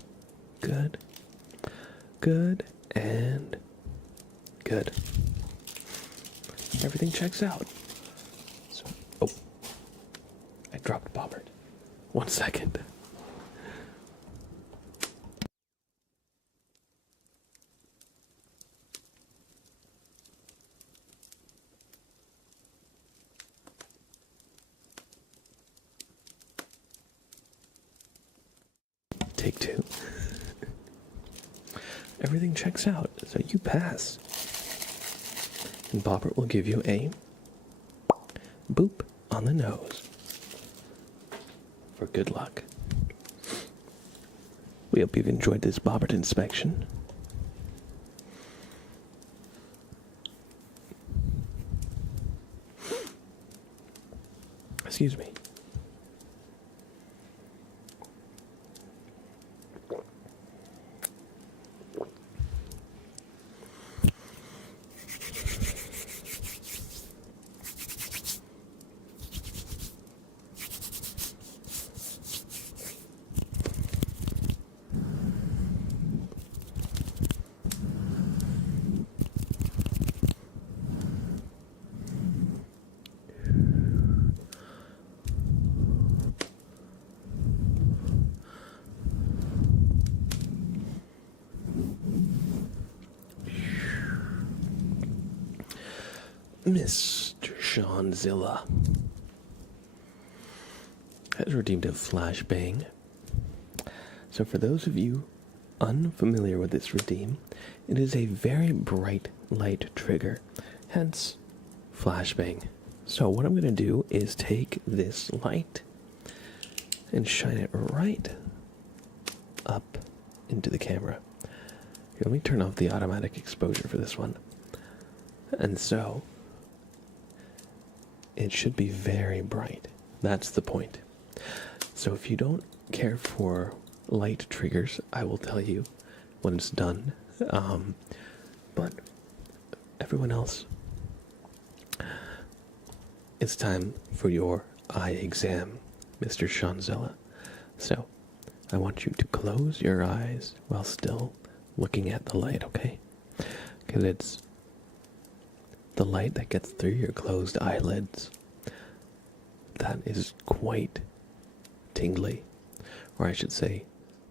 Good. Good. And good. Everything checks out. So, oh. I dropped Bobbert. 1 second. Take 2. Everything checks out, so you pass. And Bobbert will give you a boop on the nose for good luck. We hope you've enjoyed this Bobbert inspection. Excuse me. Mr. Seanzilla has redeemed a flashbang. So for those of you unfamiliar with this redeem, it is a very bright light trigger, hence flashbang. So what I'm going to do is take this light and shine it right up into the camera. Here, let me turn off the automatic exposure for this one. And so it should be very bright. That's the point. So if you don't care for light triggers, I will tell you when it's done. But everyone else, it's time for your eye exam, Mr. Seanzilla. So I want you to close your eyes while still looking at the light, okay? Because it's the light that gets through your closed eyelids that is quite tingly. Or I should say,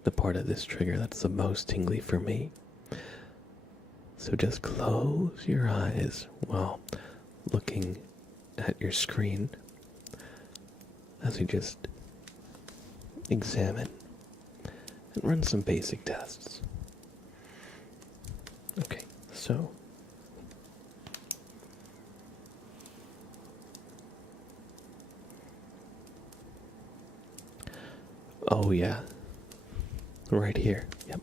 the part of this trigger that's the most tingly for me. So just close your eyes while looking at your screen as we just examine and run some basic tests. Okay, so oh yeah, right here, yep.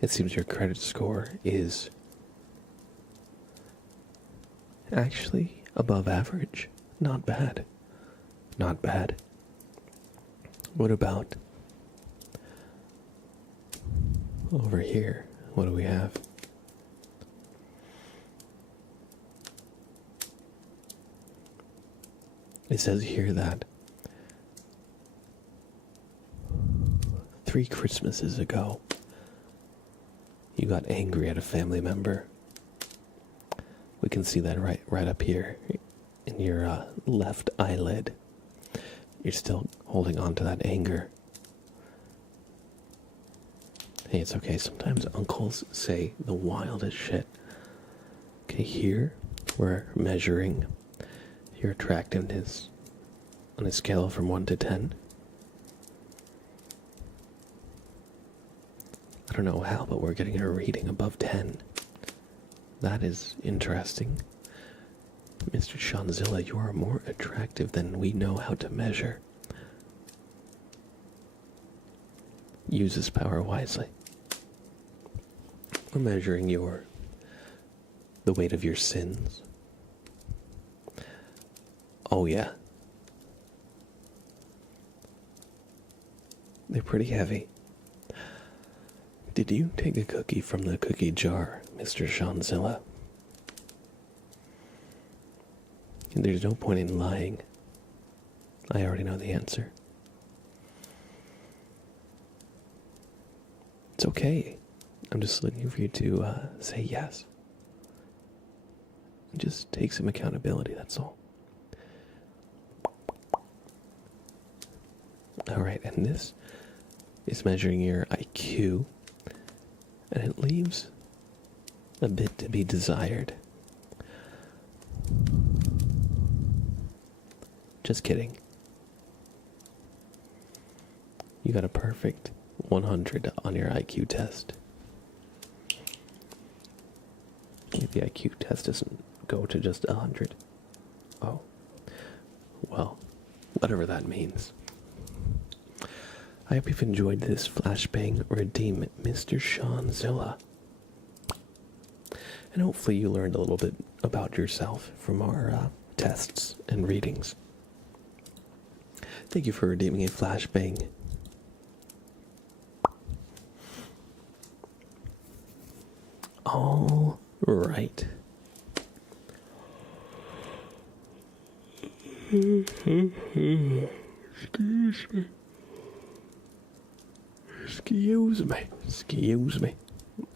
It seems your credit score is actually above average. Not bad. Not bad. What about over here? What do we have? It says here that 3 Christmases ago, you got angry at a family member. We can see that right up here in your left eyelid. You're still holding on to that anger. Hey, it's okay. Sometimes uncles say the wildest shit. Okay, here we're measuring your attractiveness on a scale from 1 to 10. I don't know how, but we're getting a reading above 10. That is interesting. Mr. Seanzilla, you are more attractive than we know how to measure. Use this power wisely. We're measuring the weight of your sins. Oh yeah. They're pretty heavy. Did you take a cookie from the cookie jar, Mr. Seanzilla? There's no point in lying. I already know the answer. it's okay. I'm just looking for you to say yes. Just take some accountability, that's all. Alright, and this is measuring your IQ, and it leaves a bit to be desired. Just kidding. You got a perfect 100 on your IQ test. If the IQ test doesn't go to just 100. Oh. Well, whatever that means. I hope you've enjoyed this flashbang redeem Mr. Seanzilla. And hopefully you learned a little bit about yourself from our tests and readings. Thank you for redeeming a flashbang. All right. Excuse me.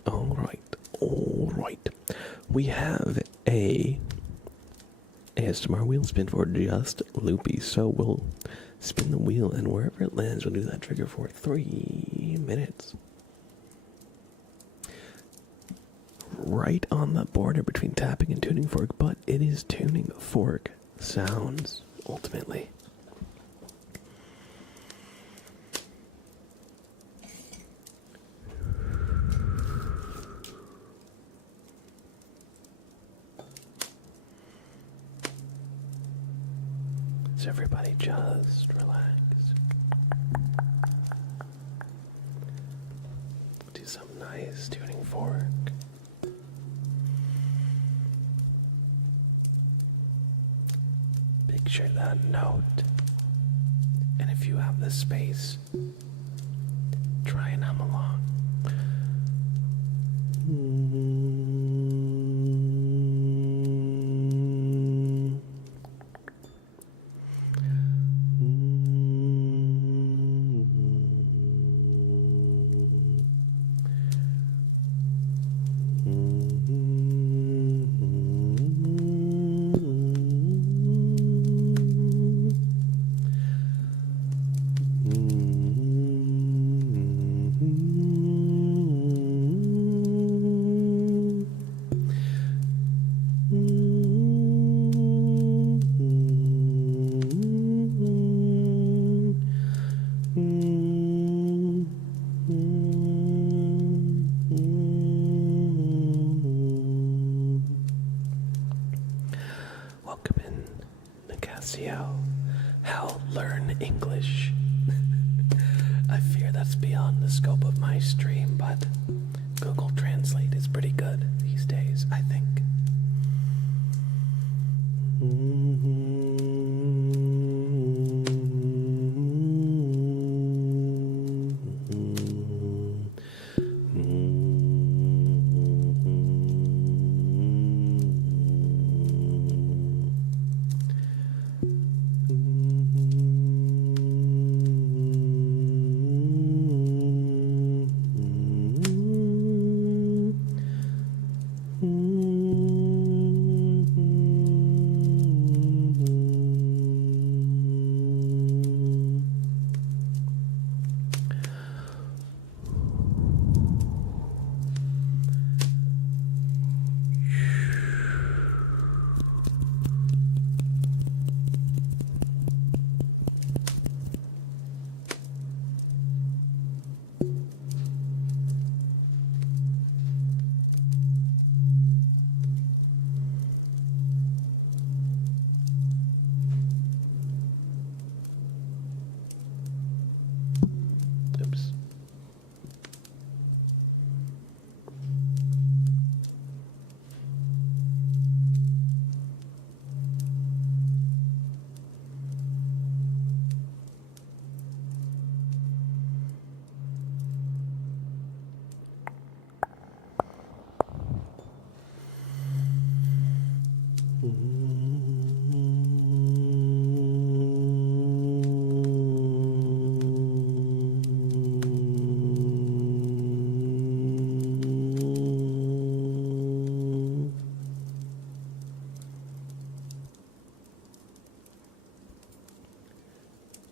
All right. We have a ASMR wheel spin for just loopy, so we'll spin the wheel, and wherever it lands, we'll do that trigger for 3 minutes. Right on the border between tapping and tuning fork, but it is tuning fork sounds, ultimately. So everybody just relax. Do some nice tuning fork. Picture that note. And if you have the space, try and hum along. Welcome in, Nicasio. How learn English? I fear that's beyond the scope of my stream, but Google Translate is pretty good these days, I think.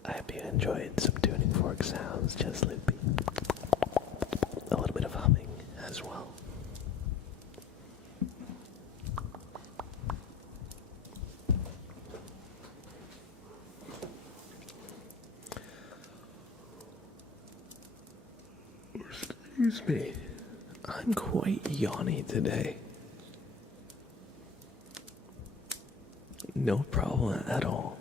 I hope you enjoyed some tuning fork sounds, just loopy. A little bit of humming as well. Excuse me. I'm quite yawny today. No problem at all.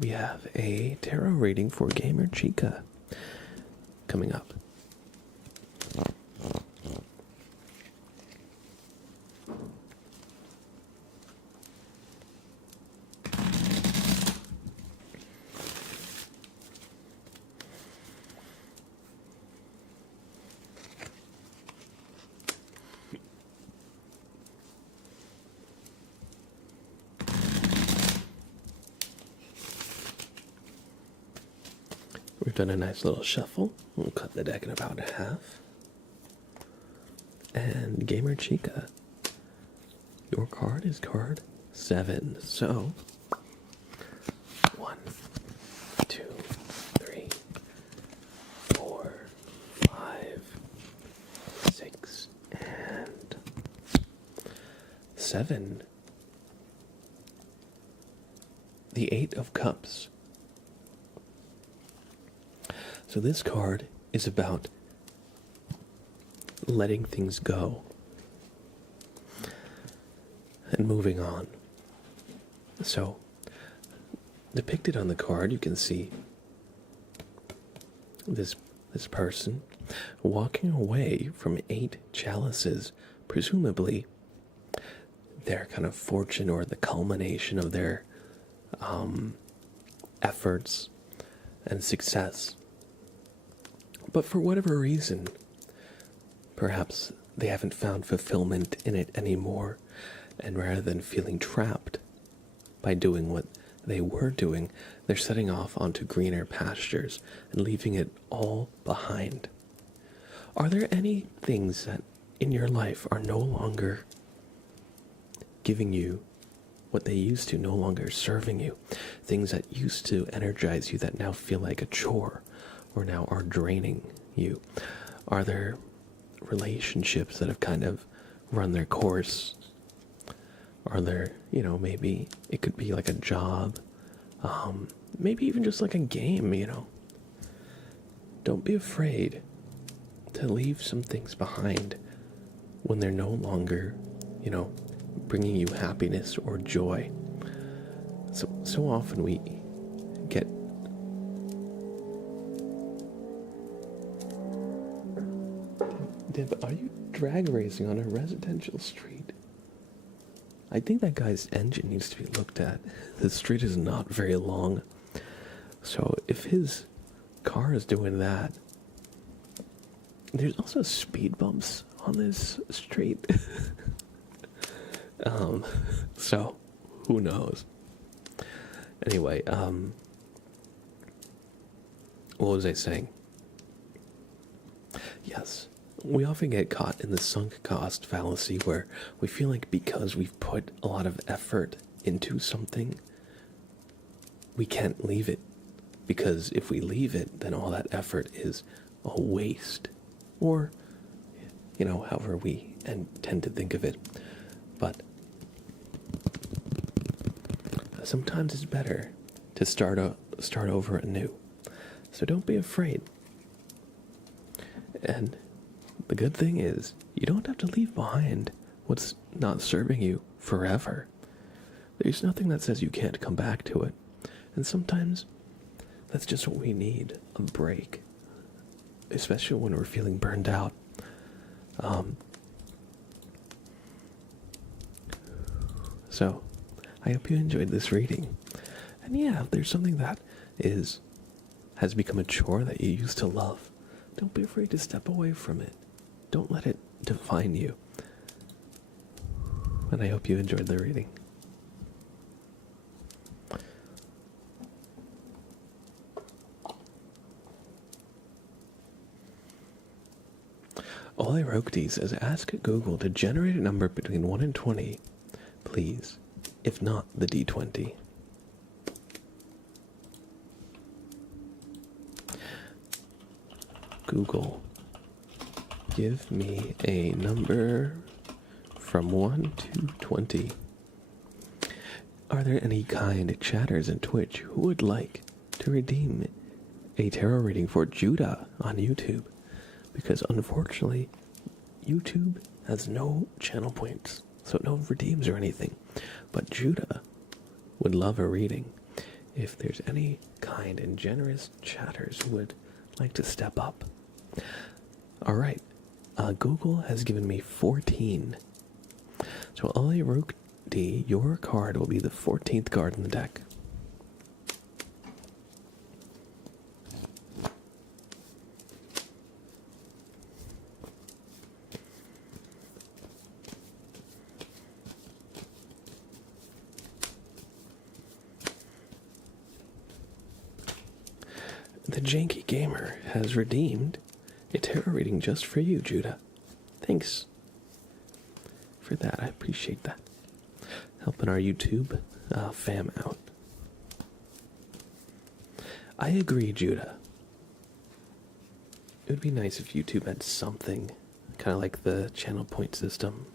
We have a tarot reading for Gamer Chica coming up. We've done a nice little shuffle. We'll cut the deck in about half. And Gamer Chica, your card is card 7. So, 1, 2, 3, 4, 5, 6, and 7. The 8 of Cups. So this card is about letting things go and moving on. So, depicted on the card, you can see this person walking away from 8 chalices, presumably their kind of fortune or the culmination of their efforts and success. But for whatever reason, perhaps they haven't found fulfillment in it anymore, and rather than feeling trapped by doing what they were doing, they're setting off onto greener pastures and leaving it all behind. Are there any things that in your life are no longer giving you what they used to, no longer serving you? Things that used to energize you that now feel like a chore, or now are draining you? Are there relationships that have kind of run their course? Are there, maybe it could be like a job, maybe even just like a game, Don't be afraid to leave some things behind when they're no longer, bringing you happiness or joy. So often we get Dib, are you drag racing on a residential street? I think that guy's engine needs to be looked at. The street is not very long. So if his car is doing that, there's also speed bumps on this street. So who knows? Anyway, what was I saying? Yes. We often get caught in the sunk cost fallacy where we feel like because we've put a lot of effort into something, we can't leave it. Because if we leave it, then all that effort is a waste. Or, however we tend to think of it. But sometimes it's better to start over anew. So don't be afraid. And the good thing is, you don't have to leave behind what's not serving you forever. There's nothing that says you can't come back to it. And sometimes, that's just what we need, a break. Especially when we're feeling burned out. So, I hope you enjoyed this reading. And yeah, if there's something that has become a chore that you used to love, don't be afraid to step away from it. Don't let it define you. And I hope you enjoyed the reading. Ole Rokti says, ask Google to generate a number between 1 and 20, please. if not the D20. Google, give me a number from 1 to 20. Are there any kind chatters in Twitch who would like to redeem a tarot reading for Judah on YouTube? Because unfortunately, YouTube has no channel points, so no redeems or anything. But Judah would love a reading. If there's any kind and generous chatters who would like to step up. Alright, Google has given me 14. So Alirukdi, your card will be the 14th card in the deck. The Janky Gamer has redeemed a tarot reading just for you, Judah. Thanks for that. I appreciate that. Helping our YouTube fam out. I agree, Judah. It would be nice if YouTube had something, kind of like the channel point system.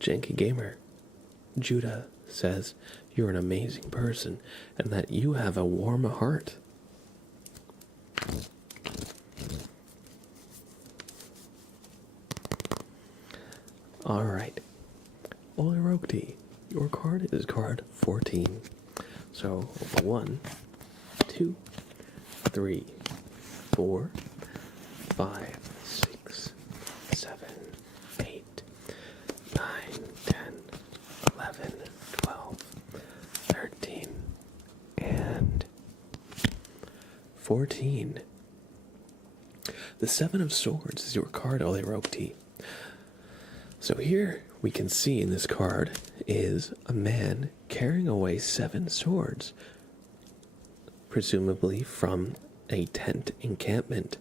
Janky Gamer, Judah says you're an amazing person and that you have a warm heart. Alright. Olirokti, your card is card 14. So 1, 2, 3, 4, 5, 6, 7, 8, 9, 10, 11, 12, 13, and 14. The Seven of Swords is your card, Olirokti. So here we can see in this card is a man carrying away 7 swords, presumably from a tent encampment.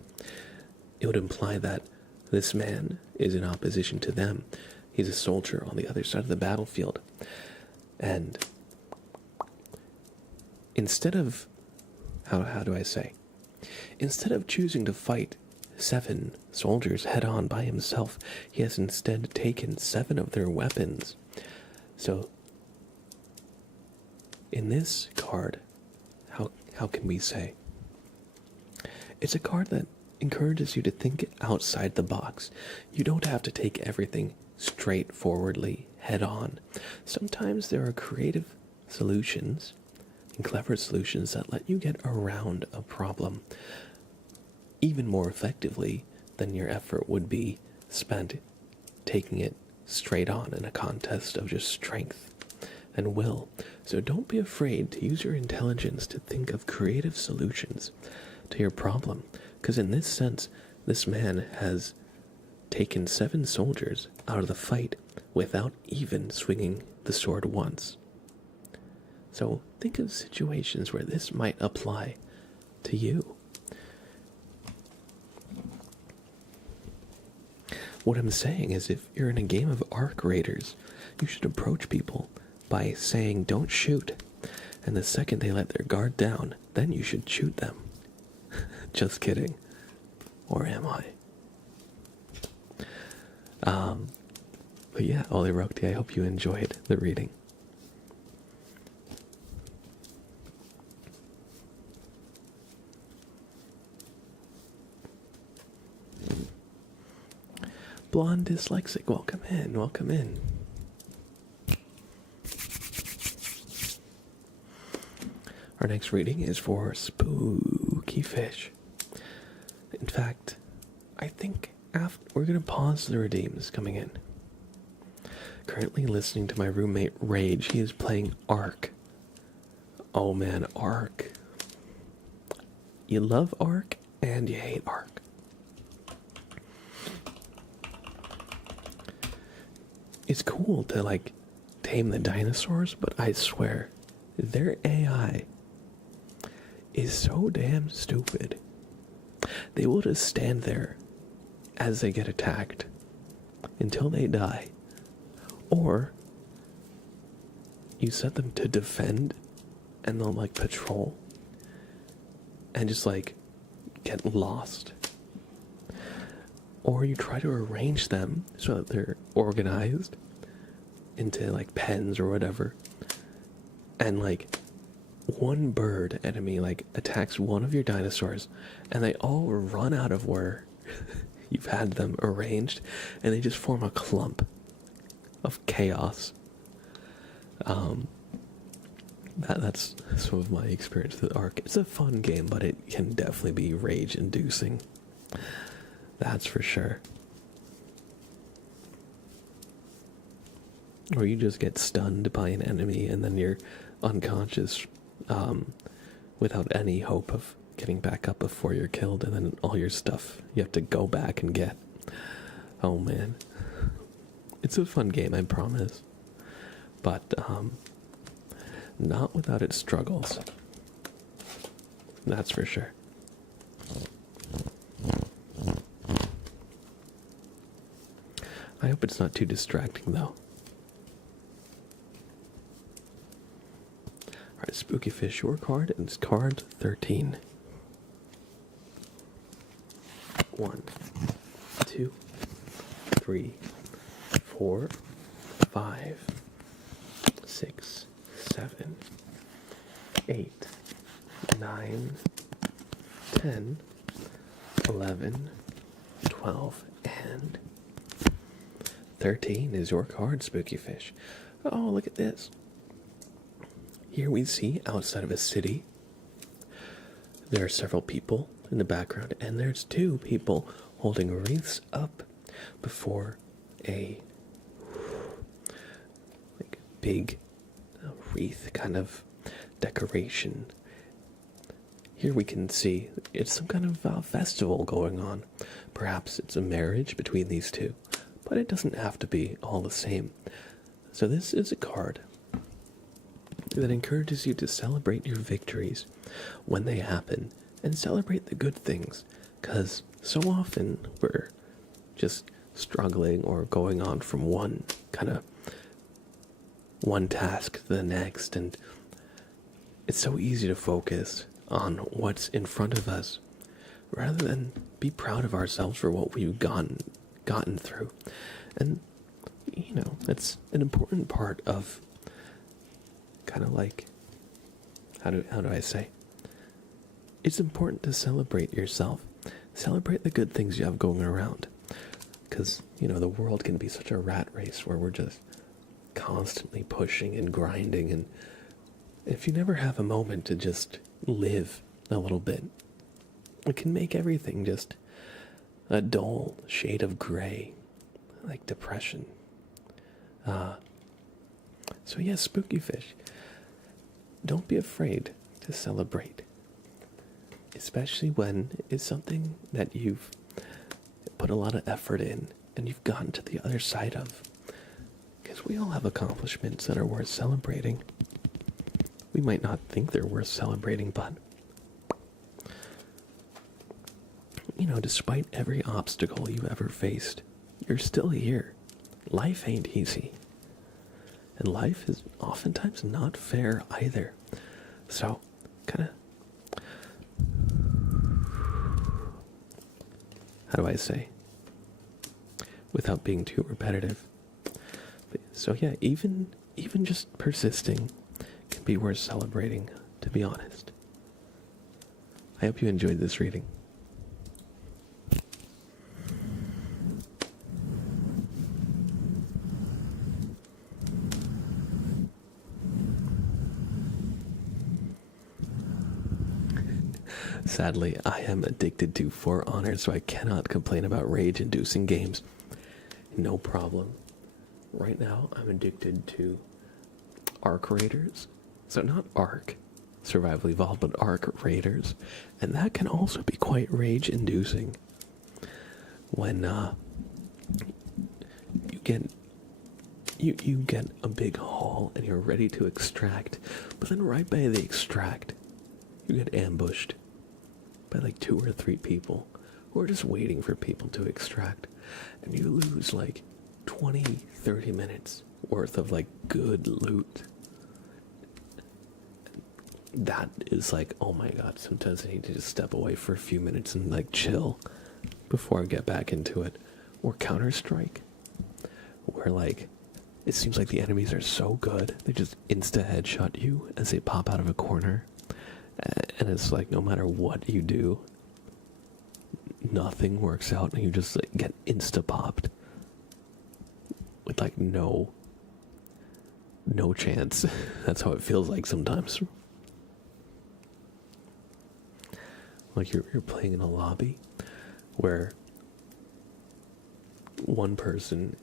It would imply that this man is in opposition to them. He's a soldier on the other side of the battlefield. And instead of, how do I say? Instead of choosing to fight 7 soldiers head on by himself, he has instead taken 7 of their weapons. So, in this card, how can we say? It's a card that encourages you to think outside the box. You don't have to take everything straightforwardly, head on. Sometimes there are creative solutions and clever solutions that let you get around a problem even more effectively than your effort would be spent taking it straight on in a contest of just strength and will. So don't be afraid to use your intelligence to think of creative solutions to your problem, because in this sense, this man has taken 7 soldiers out of the fight without even swinging the sword once. So think of situations where this might apply to you. What I'm saying is, if you're in a game of Arc Raiders, you should approach people by saying, don't shoot. And the second they let their guard down, then you should shoot them. Just kidding. Or am I? But yeah, Olirokti, I hope you enjoyed the reading. Blonde Dyslexic, welcome in, welcome in. Our next reading is for Spooky Fish. In fact, I think we're going to pause the redeems coming in. Currently listening to my roommate rage. He is playing Ark. Oh man, Ark. you love Ark and you hate Ark. It's cool to like tame the dinosaurs, but I swear their AI is so damn stupid. They will just stand there as they get attacked until they die. Or you set them to defend and they'll like patrol and just like get lost. Or you try to arrange them so that they're organized into like pens or whatever. And like one bird enemy like attacks one of your dinosaurs and they all run out of where you've had them arranged and they just form a clump of chaos. That's some of my experience with Ark. It's a fun game, but it can definitely be rage-inducing. That's for sure. Or you just get stunned by an enemy and then you're unconscious without any hope of getting back up before you're killed, and then all your stuff you have to go back and get. Oh man. It's a fun game, I promise. But not without its struggles. That's for sure. I hope it's not too distracting, though. Alright, Spooky Fish, your card, and it's card 13. 1, 2, 3, 4, 5, 6, 7, 8, 9, 10, 11, 12, and 13 is your card, Spooky Fish. Oh, look at this. Here we see, outside of a city, there are several people in the background, and there's 2 people holding wreaths up before a like big wreath kind of decoration. Here we can see it's some kind of festival going on. Perhaps it's a marriage between these 2, but it doesn't have to be all the same. So this is a card that encourages you to celebrate your victories when they happen and celebrate the good things, because so often we're just struggling or going on from one task to the next, and it's so easy to focus on what's in front of us rather than be proud of ourselves for what we've gotten through. And you know, that's an important part of kind of like, how do I say? It's important to celebrate yourself. Celebrate the good things you have going around. Because, you know, the world can be such a rat race where we're just constantly pushing and grinding, and if you never have a moment to just live a little bit, it can make everything just a dull shade of gray, like depression. So yeah, Spooky Fish, don't be afraid to celebrate, especially when it's something that you've put a lot of effort in and you've gotten to the other side of. Because we all have accomplishments that are worth celebrating. We might not think they're worth celebrating, but you know, despite every obstacle you've ever faced, you're still here. Life ain't easy. And life is oftentimes not fair either. So, kind of, how do I say, without being too repetitive. But, so yeah, even just persisting can be worth celebrating, to be honest. I hope you enjoyed this reading. Sadly, I am addicted to For Honor, so I cannot complain about rage-inducing games. No problem. Right now, I'm addicted to Arc Raiders. So not Ark, Survival Evolved, but Arc Raiders. And that can also be quite rage-inducing. When you get a big haul and you're ready to extract, but then right by the extract, you get ambushed by like 2 or 3 people who are just waiting for people to extract, and you lose like 20-30 minutes worth of like good loot. That is like, oh my god, sometimes I need to just step away for a few minutes and like chill before I get back into it. Or Counter-Strike, where like it seems like the enemies are so good, they just insta-headshot you as they pop out of a corner, and it's like no matter what you do, nothing works out, and you just like, get insta-popped with like no chance. That's how it feels like sometimes. Like you're playing in a lobby where one person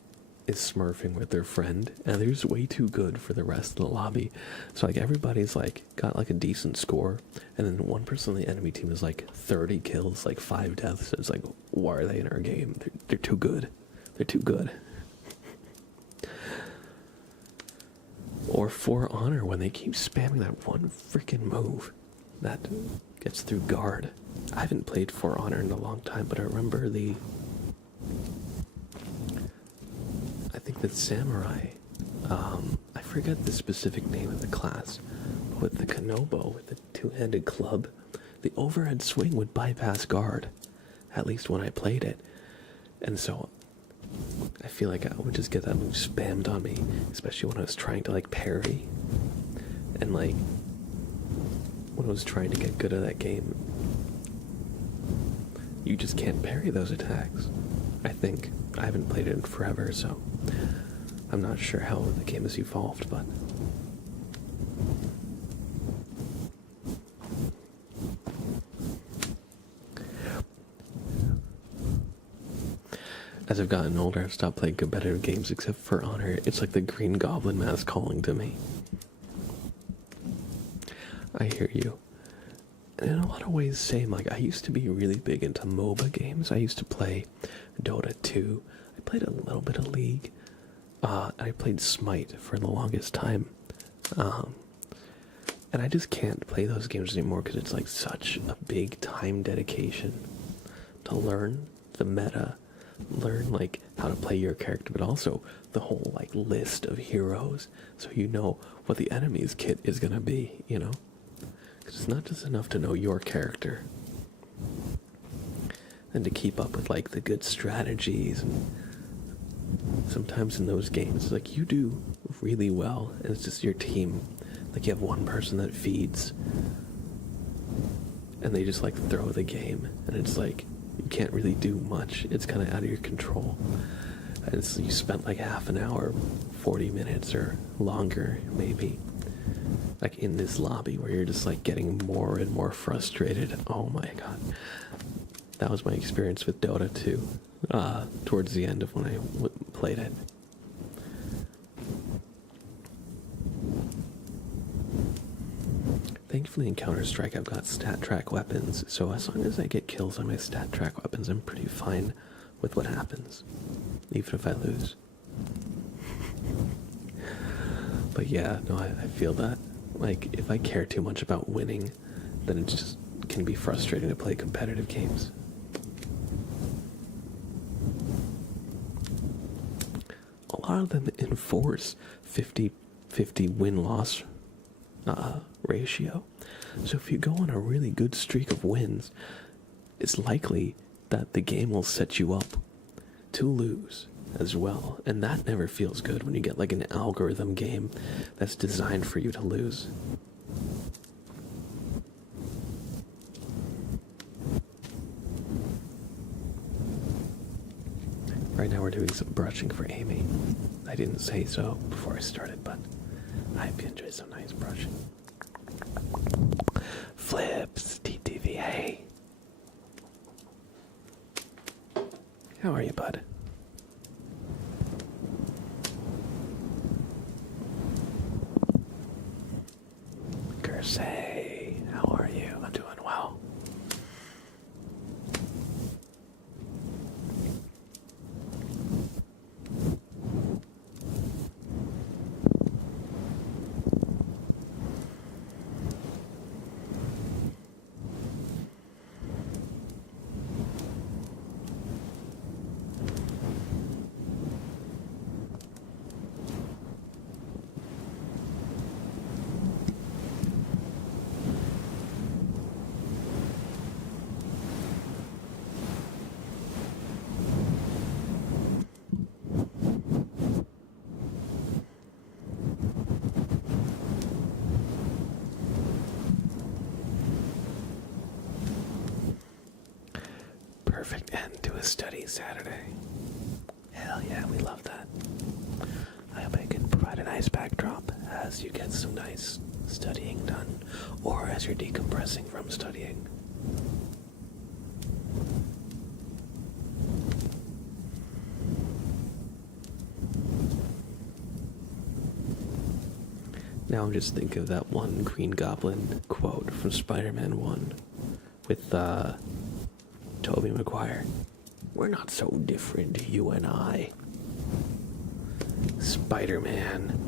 is smurfing with their friend, and they're just way too good for the rest of the lobby. So like everybody's like got like a decent score, and then one person on the enemy team is like 30 kills, like 5 deaths. It's like, why are they in our game? They're too good. They're too good. Or For Honor, when they keep spamming that one freaking move that gets through guard. I haven't played For Honor in a long time, but I remember I think the samurai, I forget the specific name of the class, but with the Kanobo, with the 2-handed club, the overhead swing would bypass guard, at least when I played it. And so I feel like I would just get that move spammed on me, especially when I was trying to like parry, and like when I was trying to get good at that game, you just can't parry those attacks. I think. I haven't played it in forever, so I'm not sure how the game has evolved, but as I've gotten older, I've stopped playing competitive games except for Honor. It's like the Green Goblin mask calling to me. I hear you. And in a lot of ways, same. Like, I used to be really big into MOBA games. I used to play Dota 2. I played a little bit of League. I played Smite for the longest time. And I just can't play those games anymore because it's like such a big time dedication to learn the meta, learn like how to play your character, but also the whole like list of heroes, so you know what the enemy's kit is gonna be, you know? Because it's not just enough to know your character, and to keep up with like the good strategies. And sometimes in those games, like you do really well, and it's just your team. Like you have one person that feeds, and they just like throw the game, and it's like you can't really do much. It's kind of out of your control. And so you spent like half an hour, 40 minutes or longer maybe, like in this lobby where you're just like getting more and more frustrated. Oh my god. That was my experience with Dota 2, towards the end of when I played it. Thankfully in Counter-Strike I've got stat track weapons, so as long as I get kills on my stat track weapons, I'm pretty fine with what happens, even if I lose. But yeah, no, I feel that. Like, if I care too much about winning, then it just can be frustrating to play competitive games. A lot of them enforce 50-50 win-loss ratio. So if you go on a really good streak of wins, it's likely that the game will set you up to lose as well. And that never feels good when you get like an algorithm game that's designed for you to lose. Right now we're doing some brushing for Amy. I didn't say so before I started, but I hope you enjoy some nice brushing. Flips, TTVA. How are you, bud? Cursey. perfect end to a study Saturday. Hell yeah, we love that. I hope I can provide a nice backdrop as you get some nice studying done, or as you're decompressing from studying. Now I'm just thinking of that one Green Goblin quote from Spider-Man 1 with Tobey Maguire. We're not so different, you and I. Spider-Man,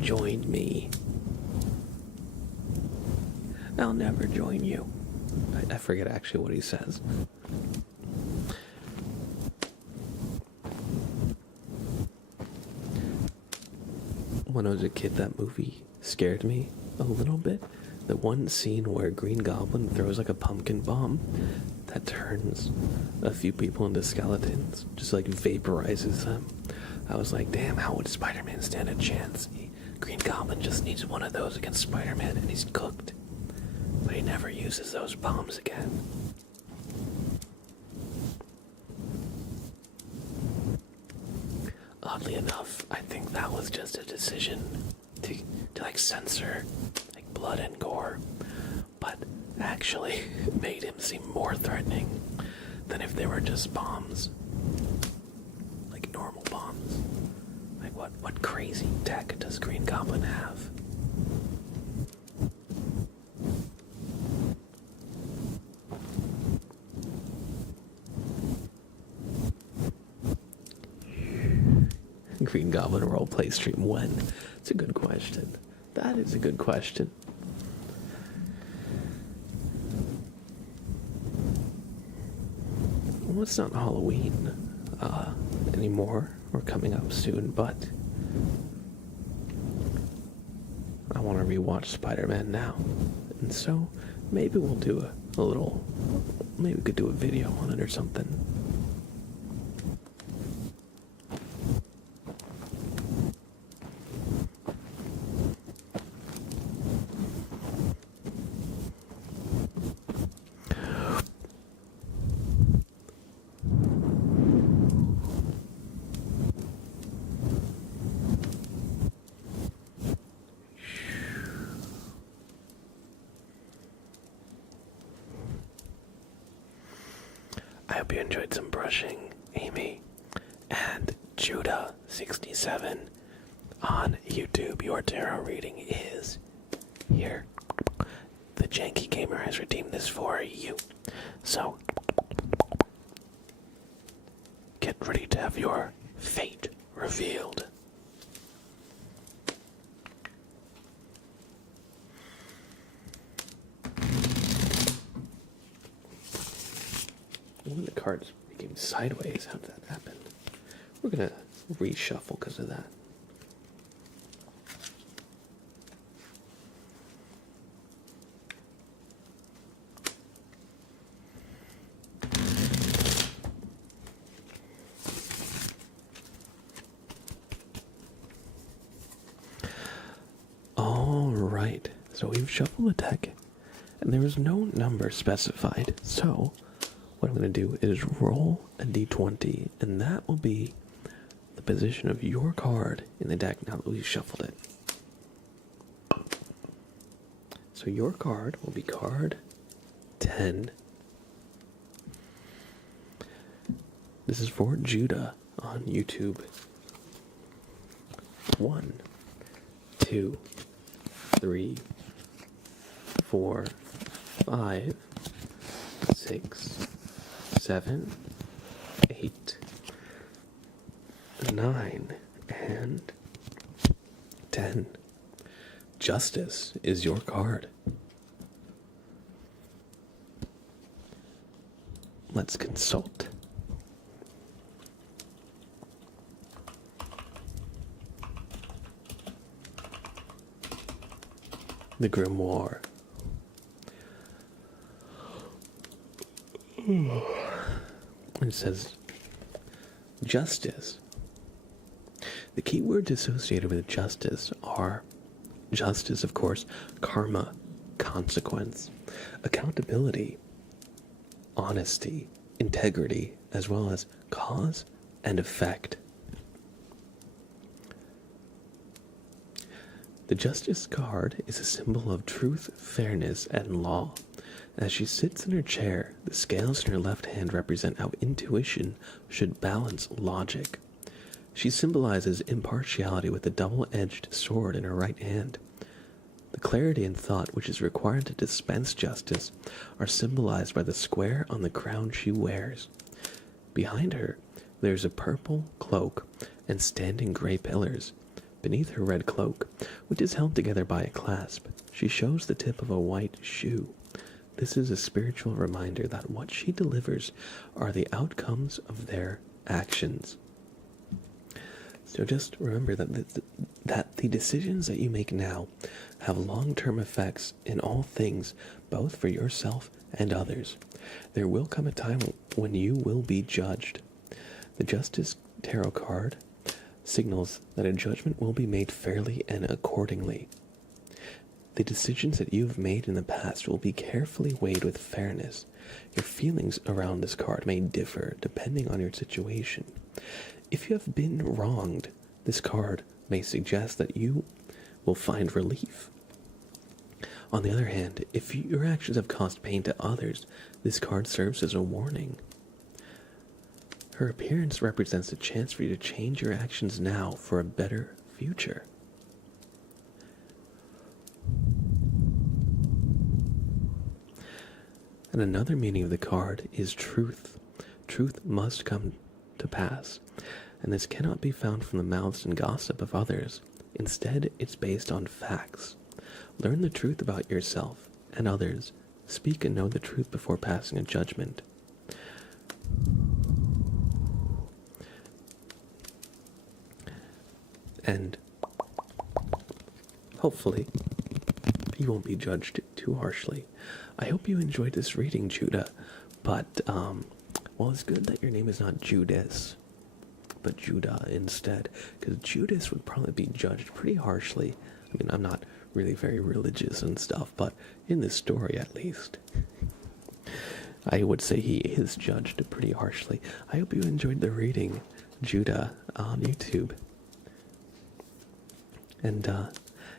join me. I'll never join you. I forget actually what he says. When I was a kid, that movie scared me a little bit. The one scene where Green Goblin throws like a pumpkin bomb that turns a few people into skeletons, just like vaporizes them. I was like, damn, how would Spider-Man stand a chance? Green Goblin just needs one of those against Spider-Man and he's cooked. But he never uses those bombs again. Oddly enough, I think that was just a decision to like censor like blood and gore, but actually it made him seem more threatening than if they were just bombs, like normal bombs. Like what crazy tech does Green Goblin have? Green Goblin roleplay stream when? It's a good question. That is a good question. Well, it's not Halloween anymore. We're coming up soon, but I want to rewatch Spider-Man now. And so maybe we'll do a little, maybe we could do a video on it or something. I hope you enjoyed some brushing, Amy. And Judah67 on YouTube. Your tarot reading is here. The Janky Gamer has redeemed this for you. So, get ready to have your fate revealed. One of the cards became sideways. How did that happen? We're gonna reshuffle because of that. All right. So we've shuffled the deck, and there was no number specified. So what I'm going to do is roll a d20, and that will be the position of your card in the deck now that we've shuffled it. So your card will be card 10. This is for Judah on YouTube. 1, 2, 3, 4, 5, 6, 7, 8, 9, and 10. Justice is your card. Let's consult. The Grimoire. It says, justice. The key words associated with justice are justice, of course, karma, consequence, accountability, honesty, integrity, as well as cause and effect. The Justice card is a symbol of truth, fairness, and law. As she sits in her chair, the scales in her left hand represent how intuition should balance logic. She symbolizes impartiality with a double-edged sword in her right hand. The clarity and thought which is required to dispense justice are symbolized by the square on the crown she wears. Behind her, there is a purple cloak and standing gray pillars. Beneath her red cloak, which is held together by a clasp, she shows the tip of a white shoe. This is a spiritual reminder that what she delivers are the outcomes of their actions. So just remember that the decisions that you make now have long-term effects in all things, both for yourself and others. There will come a time when you will be judged. The Justice Tarot card signals that a judgment will be made fairly and accordingly. The decisions that you've made in the past will be carefully weighed with fairness. Your feelings around this card may differ depending on your situation. If you have been wronged, this card may suggest that you will find relief. On the other hand, if your actions have caused pain to others, this card serves as a warning. Her appearance represents a chance for you to change your actions now for a better future. And another meaning of the card is truth. Truth must come to pass, and this cannot be found from the mouths and gossip of others. Instead, it's based on facts. Learn the truth about yourself and others. Speak and know the truth before passing a judgment. And hopefully, you won't be judged too harshly. I hope you enjoyed this reading, Judah. But, well, it's good that your name is not Judas, but Judah instead. Because Judas would probably be judged pretty harshly. I mean, I'm not really very religious and stuff, but in this story at least, I would say he is judged pretty harshly. I hope you enjoyed the reading, Judah, on YouTube. And,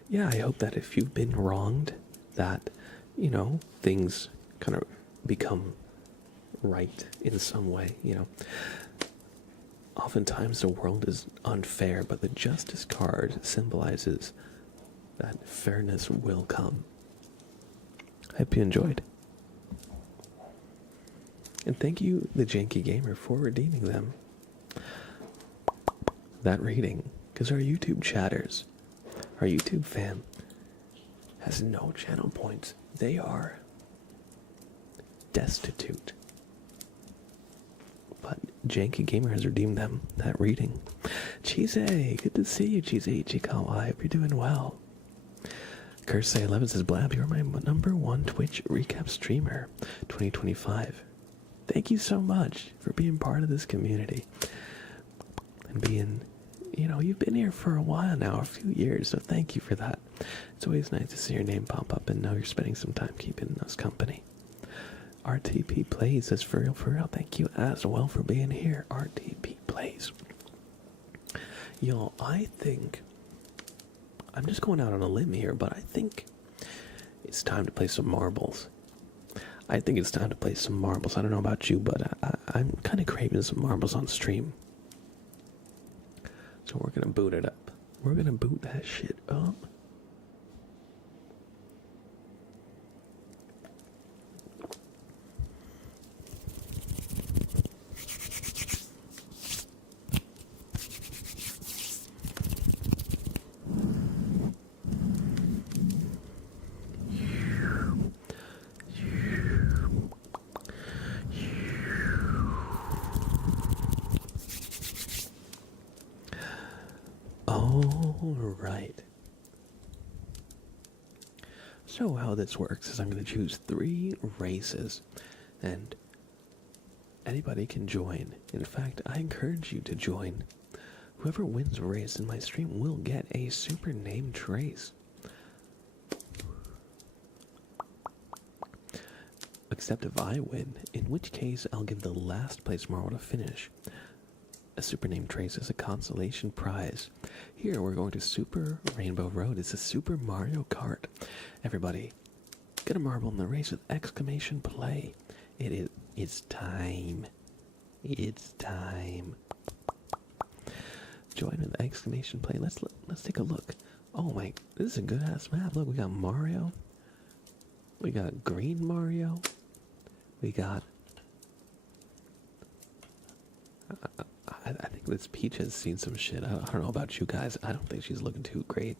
yeah, I hope that if you've been wronged, that, you know, things kind of become right in some way, you know. Oftentimes the world is unfair, but the Justice card symbolizes that fairness will come. I hope you enjoyed. And thank you, the Janky Gamer, for redeeming them. That reading, because our YouTube chatters, our YouTube fam, has no channel points. They are destitute. But Janky Gamer has redeemed them, that reading. Cheesy, good to see you, Cheesy Ichikawa. I hope you're doing well. Cursey11 says, Blab, you're my #1 Twitch recap streamer, 2025. Thank you so much for being part of this community. And being, you know, you've been here for a while now, a few years, so thank you for that. It's always nice to see your name pop up and know you're spending some time keeping us company. RTP Plays says, for real, thank you as well for being here. RTP Plays. Y'all, I think, I'm just going out on a limb here, but I think it's time to play some marbles. I think it's time to play some marbles. I don't know about you, but I'm kind of craving some marbles on stream. So we're going to boot it up. We're going to boot that shit up. Alright. So how this works is I'm going to choose 3 races, and anybody can join. In fact, I encourage you to join. Whoever wins a race in my stream will get a super named race. except if I win, in which case I'll give the last place marble to finish. A super name trace is a consolation prize. Here we're going to Super Rainbow Road. It's a Super Mario Kart. Everybody, get a marble in the race with exclamation play. It's time. It's time. Join with exclamation play. Let's take a look. Oh my, this is a good ass map. Look, we got Mario. We got Green Mario. We got I think this Peach has seen some shit. I don't know about you guys. I don't think she's looking too great.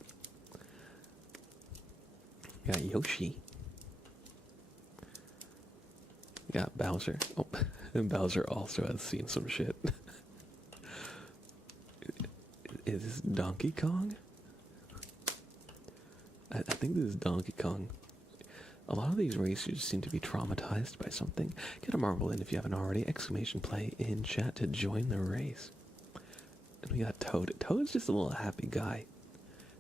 We got Yoshi. We got Bowser. Oh, and Bowser also has seen some shit. Is this Donkey Kong? I think this is Donkey Kong. A lot of these racers seem to be traumatized by something. Get a marble in if you haven't already. Exclamation play in chat to join the race. And we got Toad. Toad's just a little happy guy.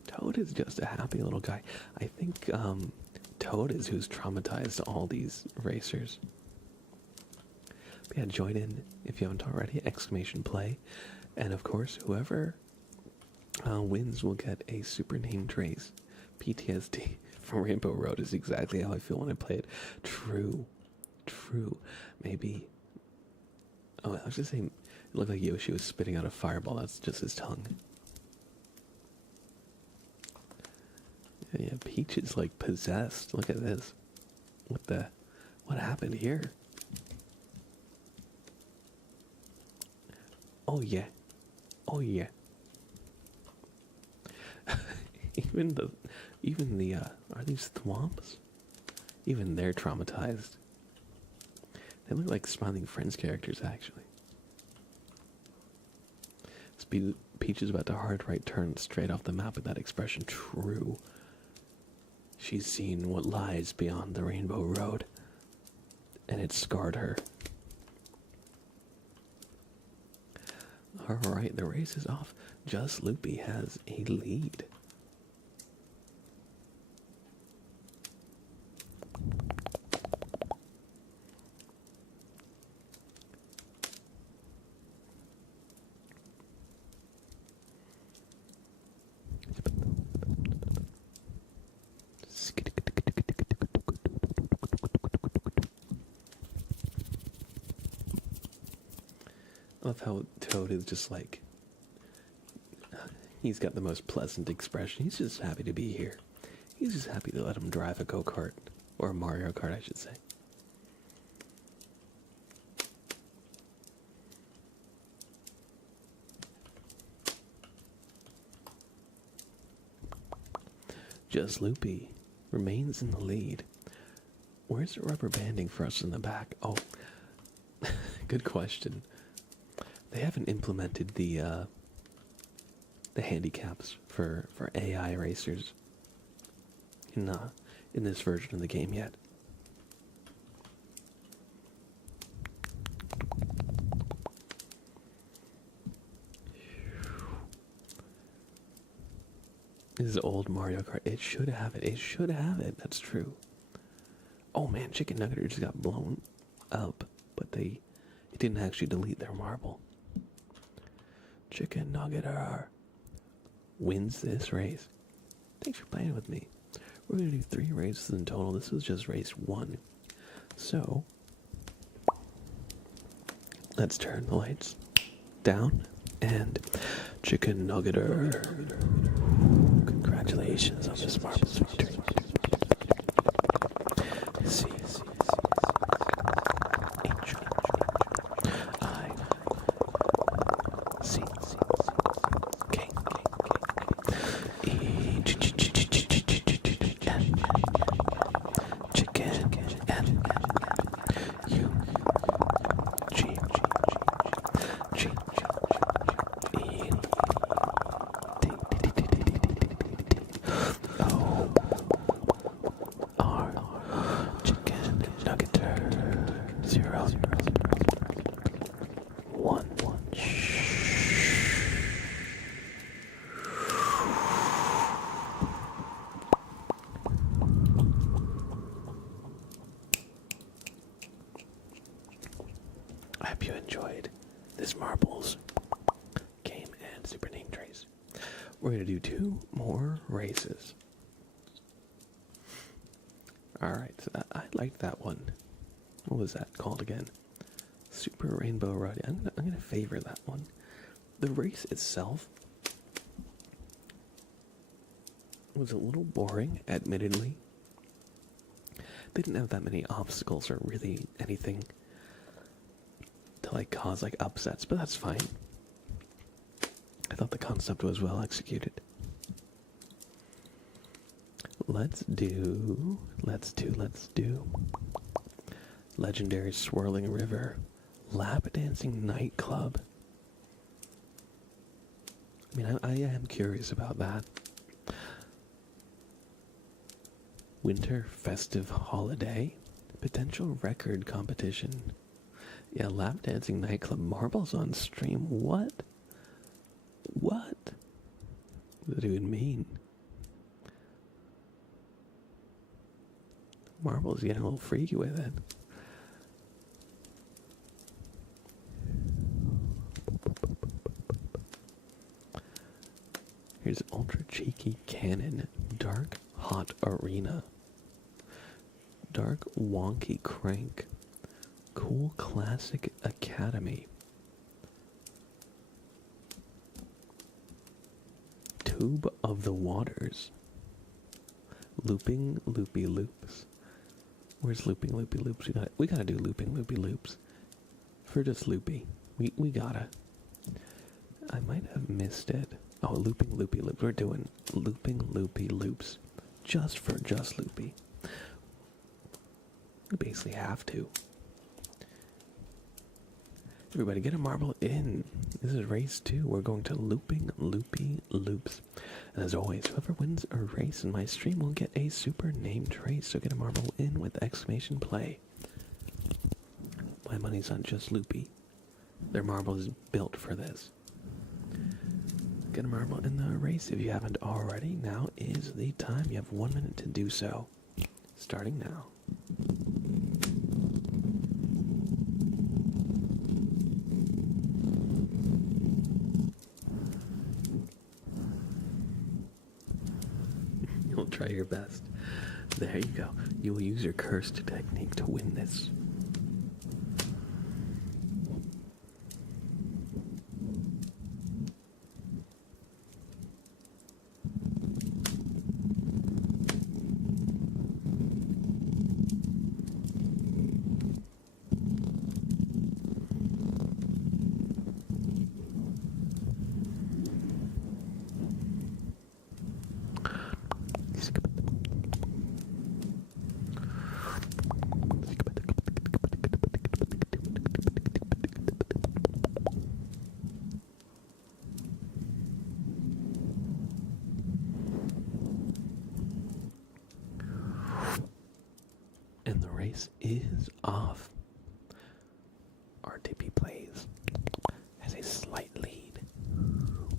Toad is just a happy little guy. I think Toad is who's traumatized all these racers. But yeah, join in if you haven't already. Exclamation play. And of course, whoever wins will get a super name trace. PTSD from Rainbow Road is exactly how I feel when I play it. True. Maybe. Oh, I was just saying, it looked like Yoshi was spitting out a fireball. That's just his tongue. Yeah, Peach is like possessed. Look at this. What happened here? Oh yeah. Even the are these thwomps? Even they're traumatized. They look like Smiling Friends characters, actually. Peach is about to hard right turn straight off the map with that expression. True. She's seen what lies beyond the Rainbow Road, and it scarred her. Alright, the race is off. Just Loopy has a lead. I love how Toad is just like, he's got the most pleasant expression. He's just happy to be here. He's just happy to let him drive a go-kart. Or a Mario Kart, I should say. Just Loopy remains in the lead. Where's the rubber banding for us in the back? Oh, good question. They haven't implemented the handicaps for AI racers in this version of the game yet. This is old Mario Kart. It should have it. It should have it. That's true. Oh man, Chicken Nuggeter just got blown up, but it didn't actually delete their marble. Chicken Nuggeter wins this race. Thanks for playing with me. We're going to do 3 races in total. This was just race 1. So, let's turn the lights down and Chicken Nuggeter. Congratulations on this marvelous victory. C. H. I. C. K. E. N. Chicken. N. U. G. G. E. hope you enjoyed this marbles game and super name trace. We're going to do 2 more races. Alright, so I liked that one. What was that called again? Super Rainbow Road. I'm gonna favor that one. The race itself was a little boring, admittedly. They didn't have that many obstacles or really anything to like cause like upsets, but that's fine. I thought the concept was well executed. Let's do Legendary Swirling River Lap Dancing Nightclub. I mean, I am curious about that. Winter Festive Holiday Potential Record Competition. Yeah, Lap Dancing Nightclub marbles on stream. What? What does it even mean? Marbles getting a little freaky with it. Here's Ultra Cheeky Cannon, Dark Hot Arena, Dark Wonky Crank, Cool Classic Academy, Tube of the Waters, Looping Loopy Loops. Where's Looping Loopy Loops? We gotta do Looping Loopy Loops. For just Loopy. We gotta. I might have missed it. Oh, Looping Loopy Loops. We're doing Looping Loopy Loops. Just for just Loopy. We basically have to. Everybody get a marble in. This is race 2. We're going to Looping Loopy Loops. And as always, whoever wins a race in my stream will get a super name trace. So get a marble in with exclamation play. My money's on just Loopy. Their marble is built for this. Get a marble in the race if you haven't already. Now is the time. You have 1 minute to do so. Starting now. You'll try your best. There you go. You will use your cursed technique to win this. And the race is off. RTP plays has a slight lead,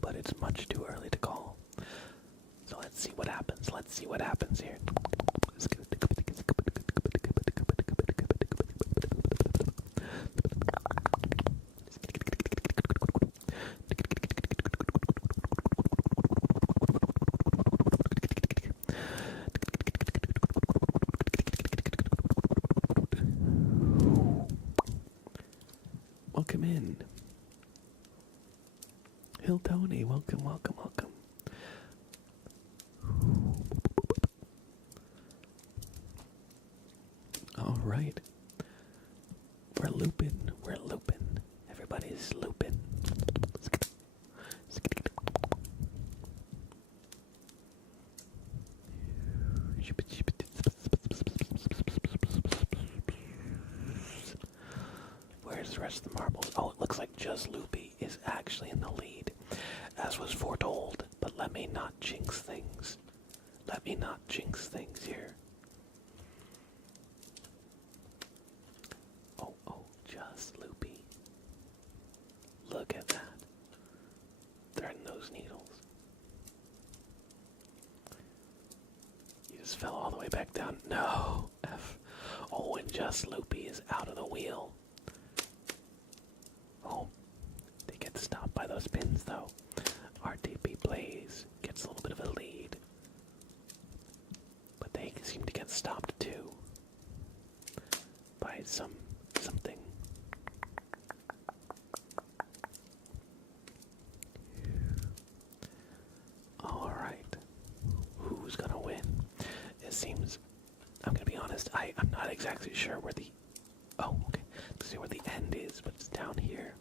but it's much too early to call. So let's see what happens. Let's see what happens here. Welcome in. Hill Tony, welcome, welcome, welcome. All right. We're looping, we're looping. Everybody's looping. Where's the rest of the marbles? Oh, it looks like just Loopy is actually in the lead, as was foretold. But let me not jinx things. Let me not jinx things here. Oh, just Loopy. Look at that. Threading those needles. You just fell all the way back down. No, F. Oh, and just Loopy is out of the wheel. those pins, though. RTP Blaze gets a little bit of a lead. But they seem to get stopped, too. By something. Alright. Who's gonna win? It seems... I'm gonna be honest, I'm not exactly sure where the... Oh, okay. To see where the end is, but it's down here.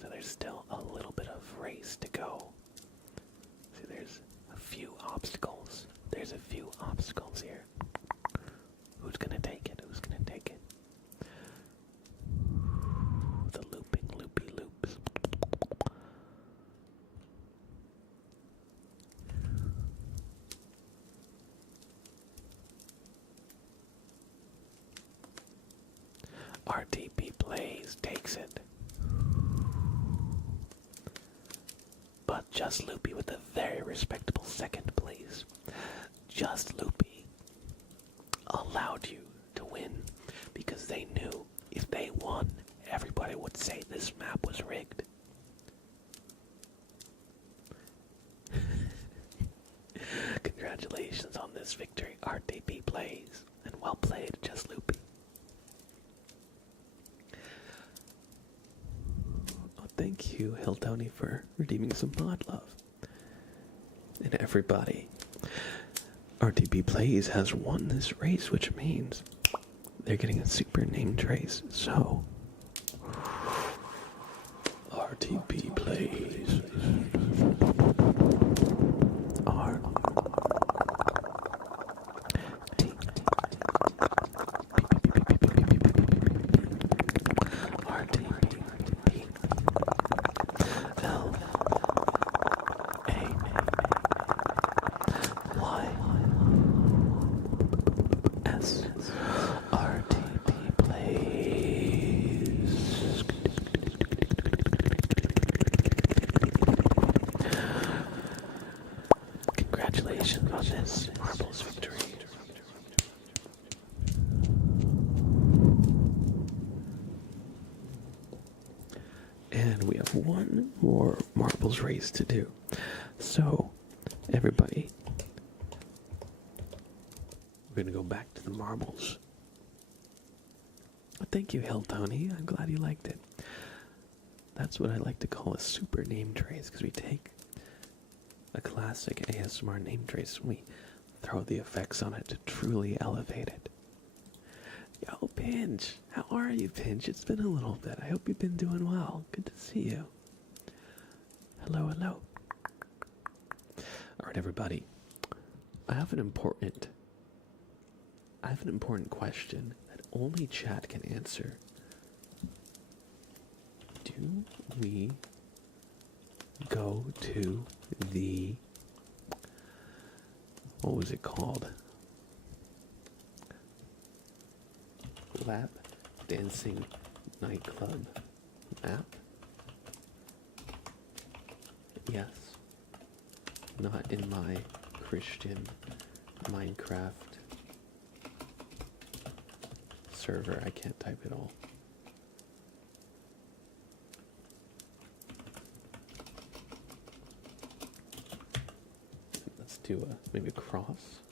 So there's still a little bit of race to go. See, there's a few obstacles. There's a few obstacles here. Who's gonna take it? Who's gonna take it? The looping loopy loops. RTP Blaze takes it. But Just Loopy with a very respectable second place. Just Loopy allowed you to win because they knew if they won, everybody would say this map was rigged. Congratulations on this victory, RTP Blaze, and well played, Just Loopy. Thank you, Hilltony, for redeeming some mod love. And everybody, RTP Plays has won this race, which means they're getting a super name trace. So, RTP Plays are congratulations on this marbles victory. And we have one more marbles race to do. So, everybody, we're going to go back to the marbles. Thank you, Hilltony. I'm glad you liked it. That's what I like to call a super name trace, because we take a classic ASMR name trace and we throw the effects on it to truly elevate it. Yo, Pinch! How are you, Pinch? It's been a little bit. I hope you've been doing well. Good to see you. Hello, hello. Alright, everybody. I have an important question that only chat can answer. Do we go to the... what was it called? Lap dancing nightclub map? Yes. Not in my Christian Minecraft server. I can't type it all. Let's do maybe a cross.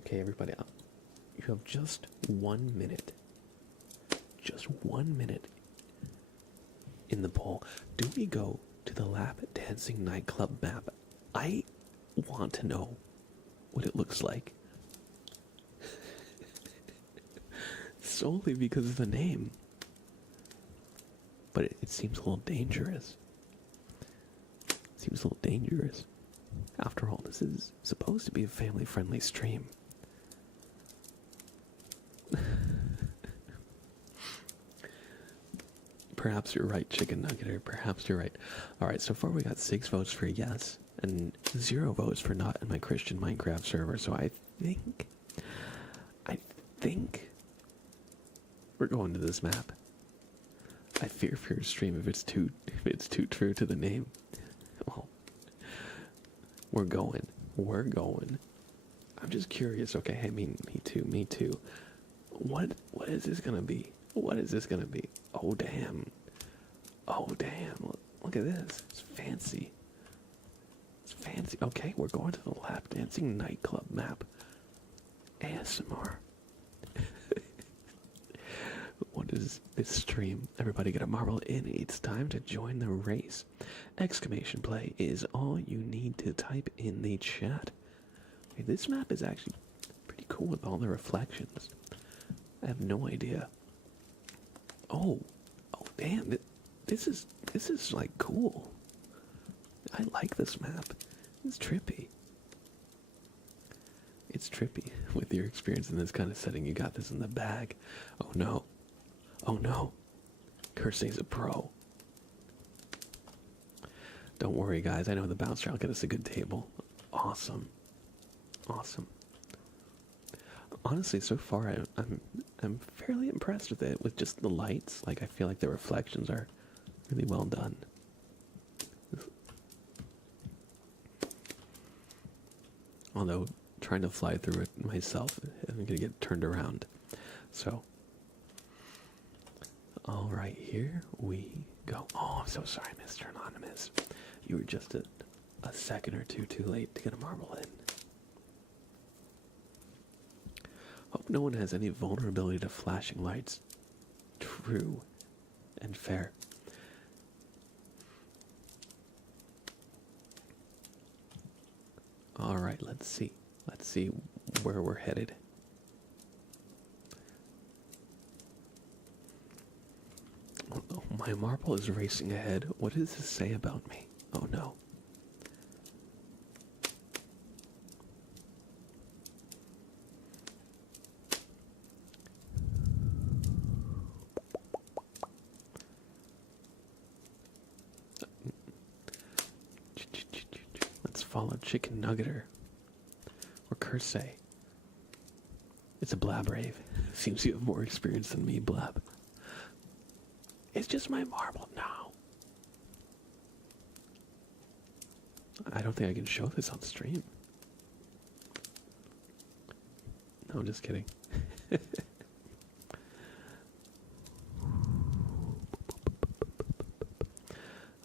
Okay, everybody, you have just 1 minute. Just 1 minute in the poll. Do we go to the lap dancing nightclub map? I want to know what it looks like. Solely because of the name. But it seems a little dangerous. Seems a little dangerous. After all, this is supposed to be a family-friendly stream. Perhaps you're right, Chicken Nuggeter. Perhaps you're right. Alright, so far we got 6 votes for yes, and 0 votes for not in my Christian Minecraft server, so I think we're going to this map. I fear for your stream if it's too true to the name. Well, we're going. I'm just curious. Okay, hey, me too, me too. What is this gonna be? What is this gonna be? Oh damn! Oh damn! Look at this. It's fancy. It's fancy. Okay, we're going to the lap dancing nightclub map. ASMR. What is this stream? Everybody get a marble in. It's time to join the race. Exclamation play is all you need to type in the chat. Okay, this map is actually pretty cool with all the reflections. I have no idea. Oh damn! This is like cool. I like this map. It's trippy. It's trippy. With your experience in this kind of setting, you got this in the bag. Oh no. Oh no. Cursey's a pro. Don't worry, guys. I know the bouncer will get us a good table. Awesome. Awesome. Honestly, so far I'm fairly impressed with it. With just the lights, like I feel like the reflections are really well done. Although trying to fly through it myself, I'm gonna get turned around. So, all right, here we go. Oh, I'm so sorry, Mr. Anonymous. You were just a second or two too late to get a marble in. Hope no one has any vulnerability to flashing lights. True and fair. All right, let's see. Let's see where we're headed. Oh, my marble is racing ahead. What does this say about me? Oh no. Let's follow Chicken Nuggeter. Or Cursey. It's a Blab Rave. Seems you have more experience than me, Blab. It's just my marble now. I don't think I can show this on stream. No, I'm just kidding.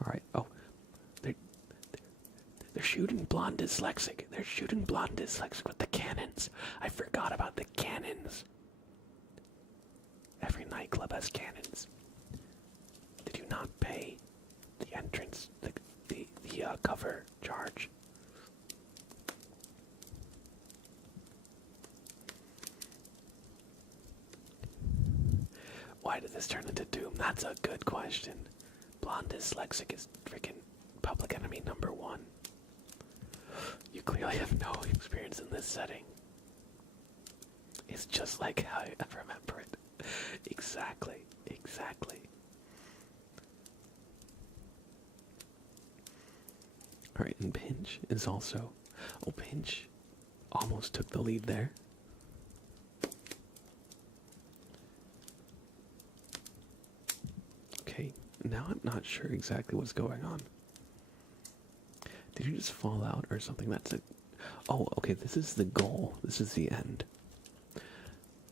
Alright, oh. They're shooting blonde dyslexic. They're shooting blonde dyslexic with the cannons. I forgot about the cannons. Every nightclub has cannons. Did you not pay the entrance, the cover charge? Why did this turn into Doom? That's a good question. Blonde dyslexic is freaking public enemy #1. You clearly have no experience in this setting. It's just like how I remember it. Exactly. Alright, and Pinch is also... Oh, Pinch almost took the lead there. Okay, now I'm not sure exactly what's going on. Did you just fall out or something? That's it. Oh, okay, this is the goal. This is the end.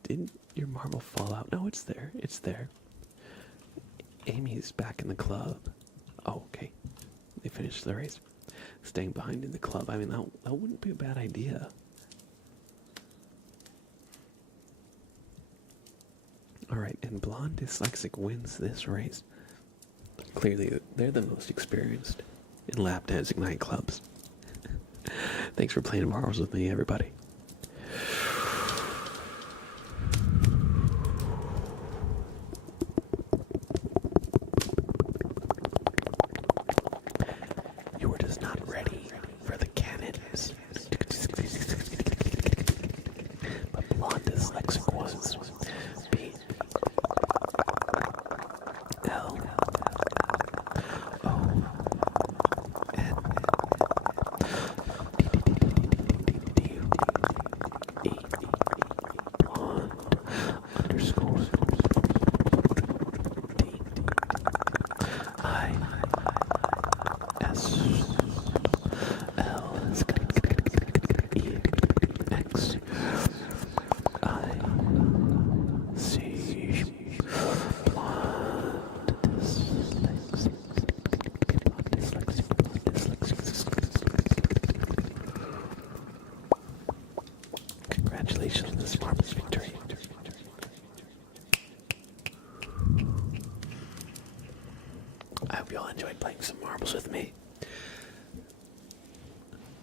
Didn't your marble fall out? No, it's there. It's there. Amy's back in the club. Oh, okay. They finished the race. Staying behind in the club. I mean, that wouldn't be a bad idea. Alright, and Blonde Dyslexic wins this race. Clearly, they're the most experienced in lap dancing nightclubs. Thanks for playing marbles with me, everybody. You were just not ready for the cannons. But Blonde Dyslexic was. B L O N D E Blonde underscore D I S L E X marbles with me.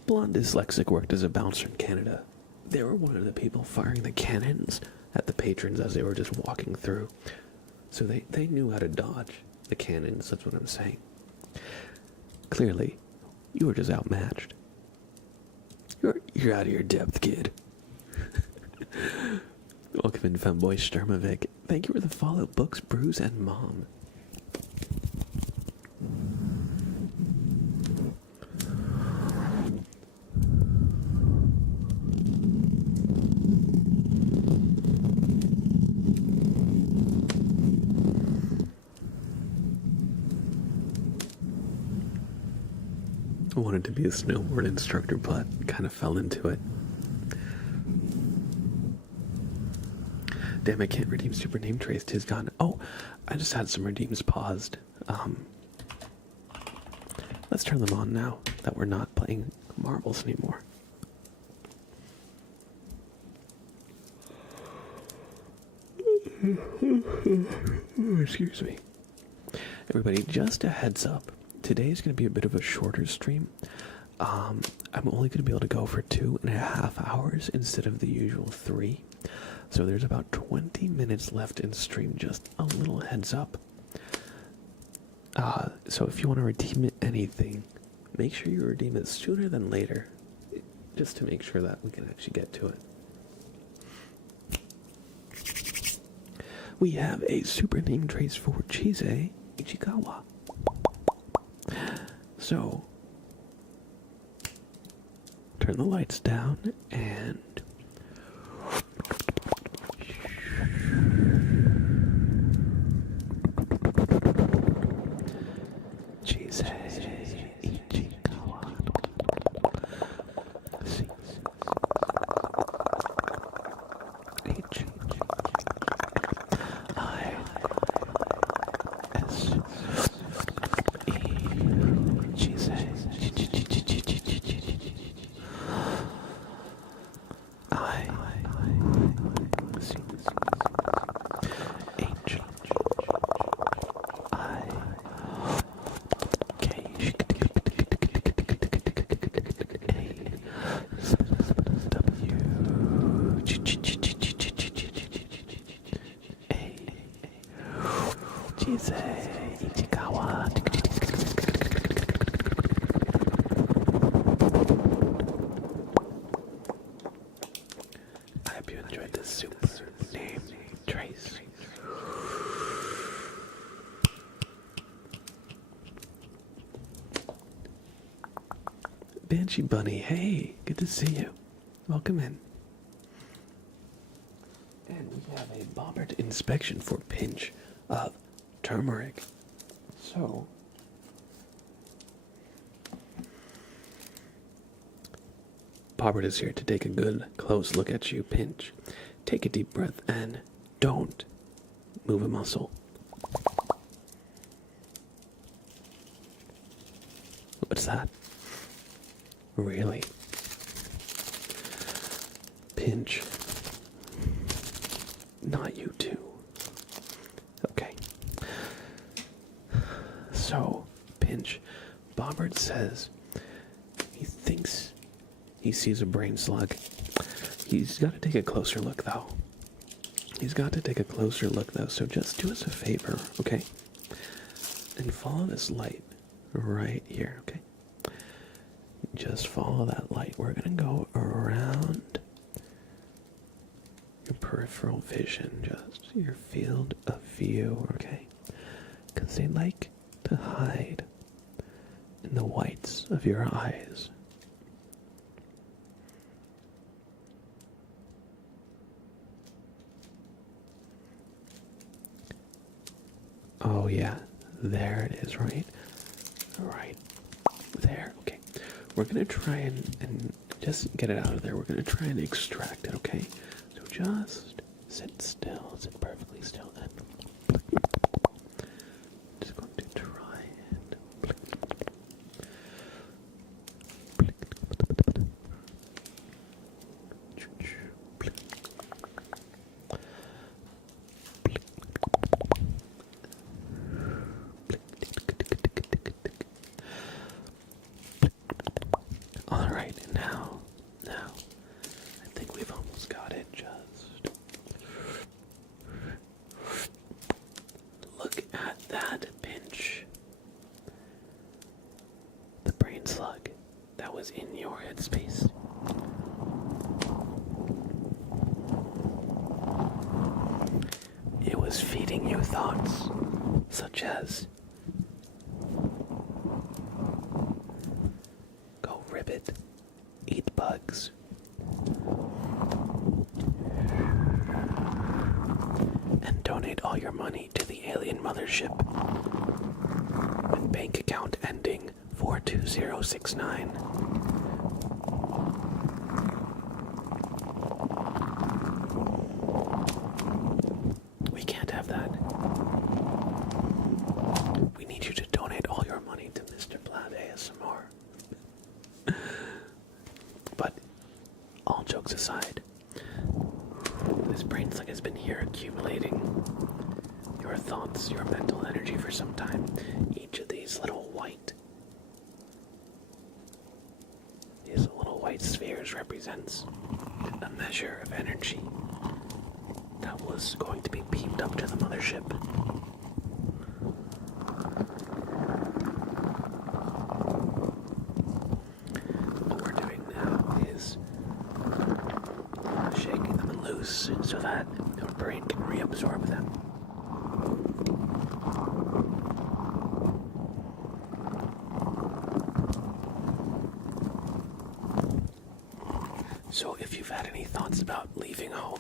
Blonde Dyslexic worked as a bouncer in Canada. They were one of the people firing the cannons at the patrons as they were just walking through. So they knew how to dodge the cannons, that's what I'm saying. Clearly, you were just outmatched. You're out of your depth, kid. Welcome in, Femboy Sturmovic. Thank you for the follow, Books, Brews, and Mom. I wanted to be a snowboard instructor, but kind of fell into it. Damn, I can't redeem super name trace. 'Tis gone. Oh, I just had some redeems paused. Let's turn them on now that we're not playing marbles anymore. Excuse me. Everybody, just a heads up. Today is going to be a bit of a shorter stream. I'm only going to be able to go for 2.5 hours instead of the usual 3. So there's about 20 minutes left in stream, just a little heads up. So if you want to redeem anything, make sure you redeem it sooner than later, just to make sure that we can actually get to it. We have a super name trace for Chise Ichikawa. So, turn the lights down and Chise Ichikawa. I hope you enjoyed this super name trace. Banshee Bunny, hey, good to see you. Welcome in. And we have a Bobbert inspection for pinch of turmeric. So, Bobbert is here to take a good close look at you. Pinch. Take a deep breath and don't move a muscle. What's that? Really? Pinch. Not you too. Okay. So, Pinch. Bobbert says he thinks he sees a brain slug. He's got to take a closer look, though. So just do us a favor, okay? And follow this light right here, okay? Just follow that light. We're going to go around your peripheral vision, just your field of view, okay? Because they like to hide in the whites of your eyes. Oh yeah, there it is, right? Right there, okay. We're gonna try and just get it out of there. We're gonna try and extract it, okay? So just sit still, sit perfectly still, and just going to try and brain slug that was in your headspace. It was feeding you thoughts such as, go ribbit, eat bugs, and donate all your money to the alien mothership with bank account ending 42069. We can't have that. We need you to donate all your money to Mr. Blab ASMR. But all jokes aside, this brain slug has been here accumulating your thoughts, your mental energy for some time. Each of these little white spheres represents a measure of energy that was going to be beamed up to the mothership. What we're doing now is shaking them loose so that your brain can reabsorb them. So if you've had any thoughts about leaving home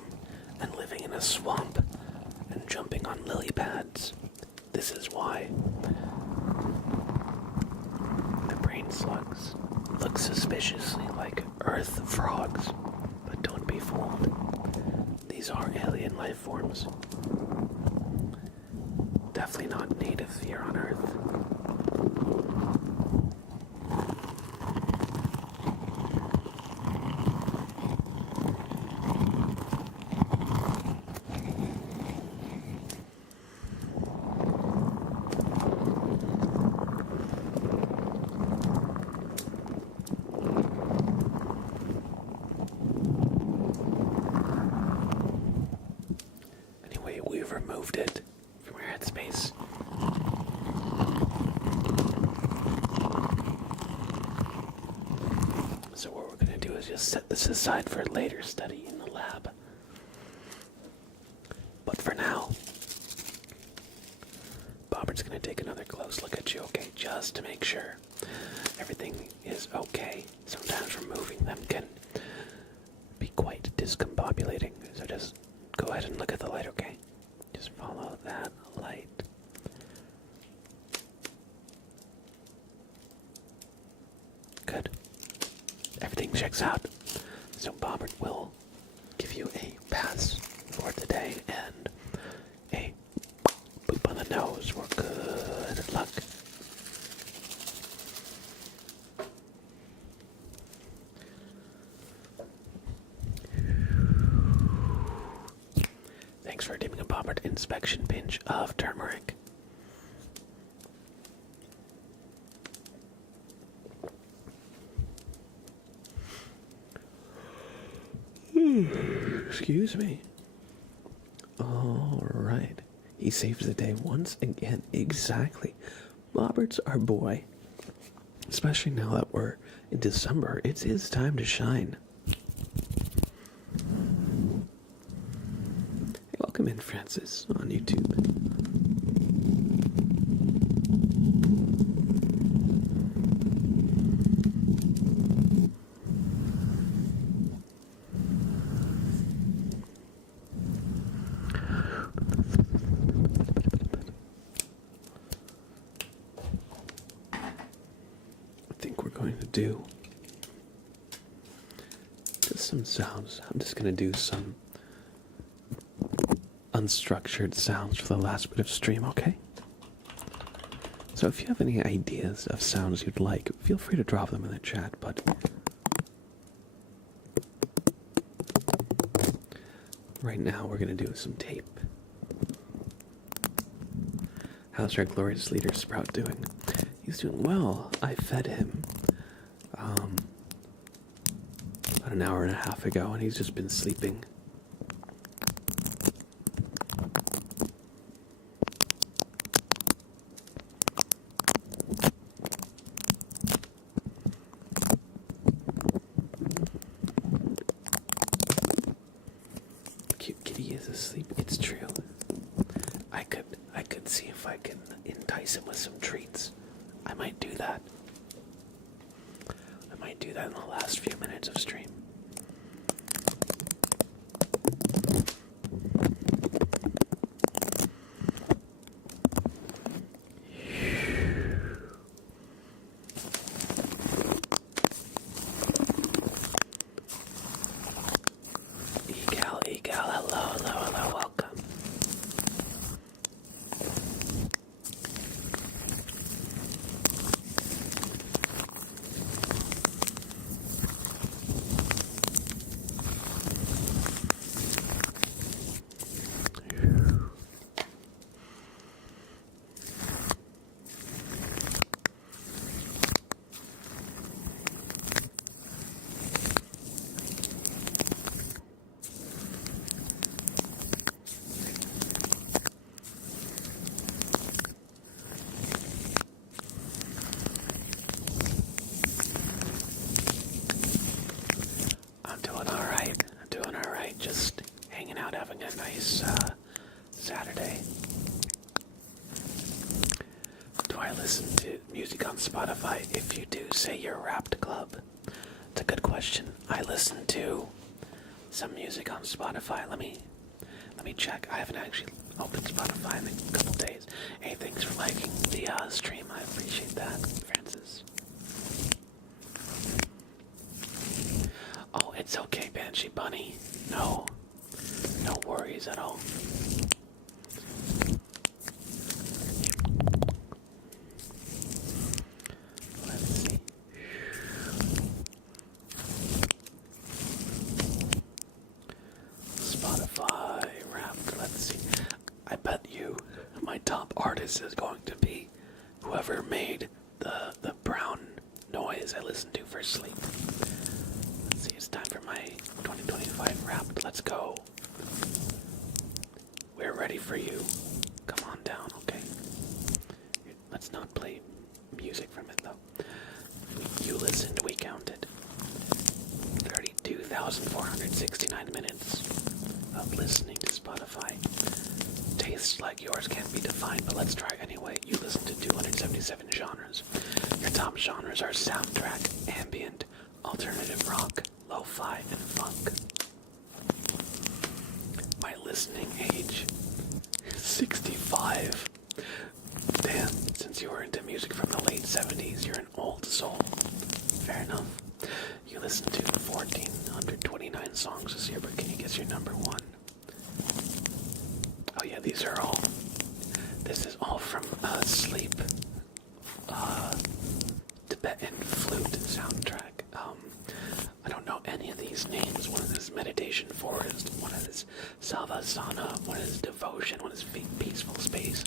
and living in a swamp and jumping on lily pads, this is why. The brain slugs look suspiciously like earth frogs, but don't be fooled. These are alien life forms. Definitely not native here on Earth. We've removed it from your headspace. So what we're going to do is just set this aside for later study in the lab. But for now, Bobbert's going to take another close look at you, okay? Just to make sure everything is okay. Sometimes removing them can be quite discombobulating. So just go ahead and look at the light, okay? Just follow that light. Good. Everything checks out. So Bobbert will give you a pass for today and a boop on the nose for good luck. Thanks for giving a Bobbert inspection pinch of turmeric. Excuse me. All right. He saves the day once again. Exactly. Bobbert's our boy. Especially now that we're in December. It's his time to shine. Welcome in, Francis, on YouTube. I think we're going to do just some sounds. I'm just going to do some unstructured sounds for the last bit of stream, okay? So if you have any ideas of sounds you'd like, feel free to drop them in the chat, but right now we're going to do some tape. How's our glorious leader Sprout doing? He's doing well. I fed him about an hour and a half ago, and he's just been sleeping. is asleep. It's true. I could see if I can entice him with some treats. I might do that. I might do that in the last few minutes of stream. Egal, hello, welcome. I'm doing alright. Just hanging out, having a nice Saturday. Do I listen to music on Spotify? If you do, say you're Wrapped Club. It's a good question. I listen to some music on Spotify. Let me check. I haven't actually opened Spotify in a couple days. Hey, thanks for liking the stream. I appreciate that, Francis. Oh, it's okay, Banshee Bunny. No worries at all. Let's see. Spotify Wrapped. Let's see. I bet you my top artist is going to be whoever made the brown noise I listen to for sleep. Let's see, it's time for my 2025 Wrapped. Let's go. We're ready for you. Come on down, okay? Let's not play music from it, though. You listened, we counted. 32,469 minutes of listening to Spotify. Tastes like yours can't be defined, but let's try anyway. You listen to 277 genres. Your top genres are soundtrack, ambient, alternative rock, lo-fi, and funk. My listening age is 65. Damn, since you were into music from the late 70s, you're an old soul. Fair enough. You listened to 1,429 songs this year, but can you guess your number one? Oh yeah, this is all from Sleep, Tibetan flute soundtrack. I don't know any of these names. One is Meditation Forest, one is Savasana, one is Devotion, one is Peaceful Space,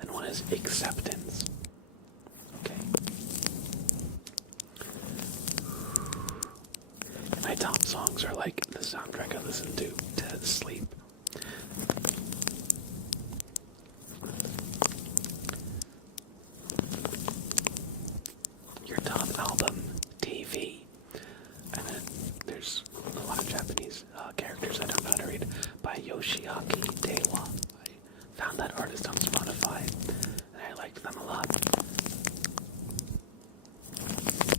and one is Acceptance. Okay. My top songs are like the soundtrack I listen to sleep. Your top album, TV. And then there's a lot of Japanese characters I don't know how to read by Yoshiaki Dewa. I found that artist on Spotify and I liked them a lot.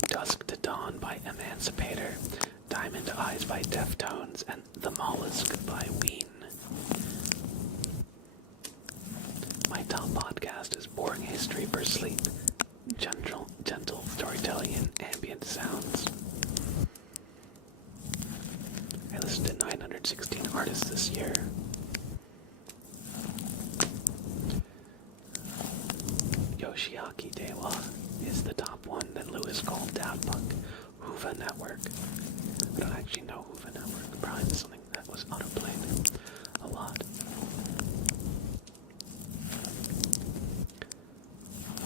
Dusk to Dawn by Emancipator, Diamond Eyes by Deftones, and The Mollusk by Ween. My top podcast is Boring History for Sleep, gentle storytelling and ambient sounds. I listened to 916 artists this year. Yoshiaki Dewa is the top one, then Lewis called Daft Punk, Hoova Network. I don't actually know Hoova Network, probably something that was autoplayed a lot.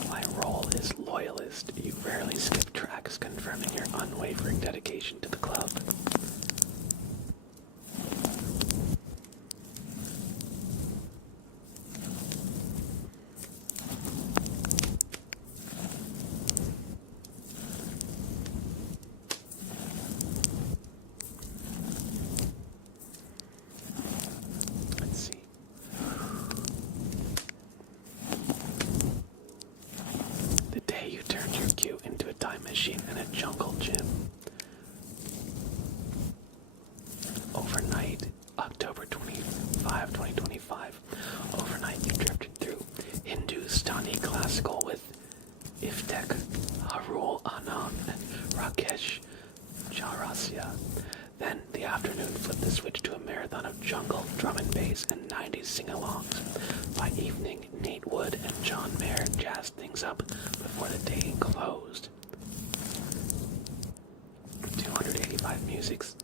My role is loyalist. You rarely skip tracks, confirming your unwavering dedication to the club. time machine, and a jungle gym. Overnight, October 25, 2025. Overnight, you drifted through Hindustani classical with Iftek, Harul Anand, and Rakesh Chaurasia. Then, the afternoon flipped the switch to a marathon of jungle, drum and bass, and 90s sing-alongs. By evening, Nate Wood and John Mayer jazzed things up before the day closed. 285 minutes,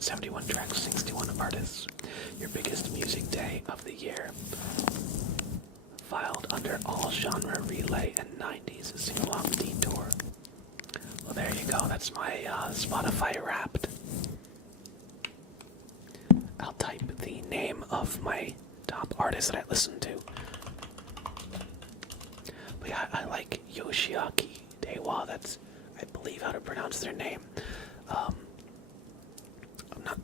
71 tracks, 61 artists. Your biggest music day of the year. Filed under all genre relay and 90s sing-along detour. Well, there you go. That's my Spotify Wrapped. I'll type the name of my top artist that I listen to. But yeah, I like Yoshiaki Dewa. That's, I believe, how to pronounce their name.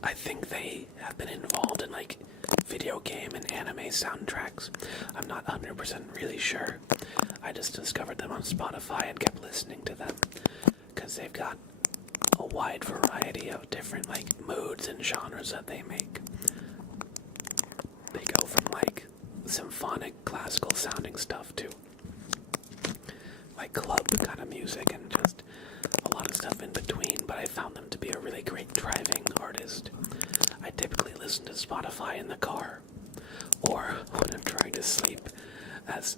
I think they have been involved in like video game and anime soundtracks. I'm not 100% really sure. I just discovered them on Spotify and kept listening to them because they've got a wide variety of different like moods and genres that they make. They go from like symphonic, classical sounding stuff to like club kind of music and just a lot of stuff in between, but I found them to be a really great driving artist. I typically listen to Spotify in the car or when I'm trying to sleep, as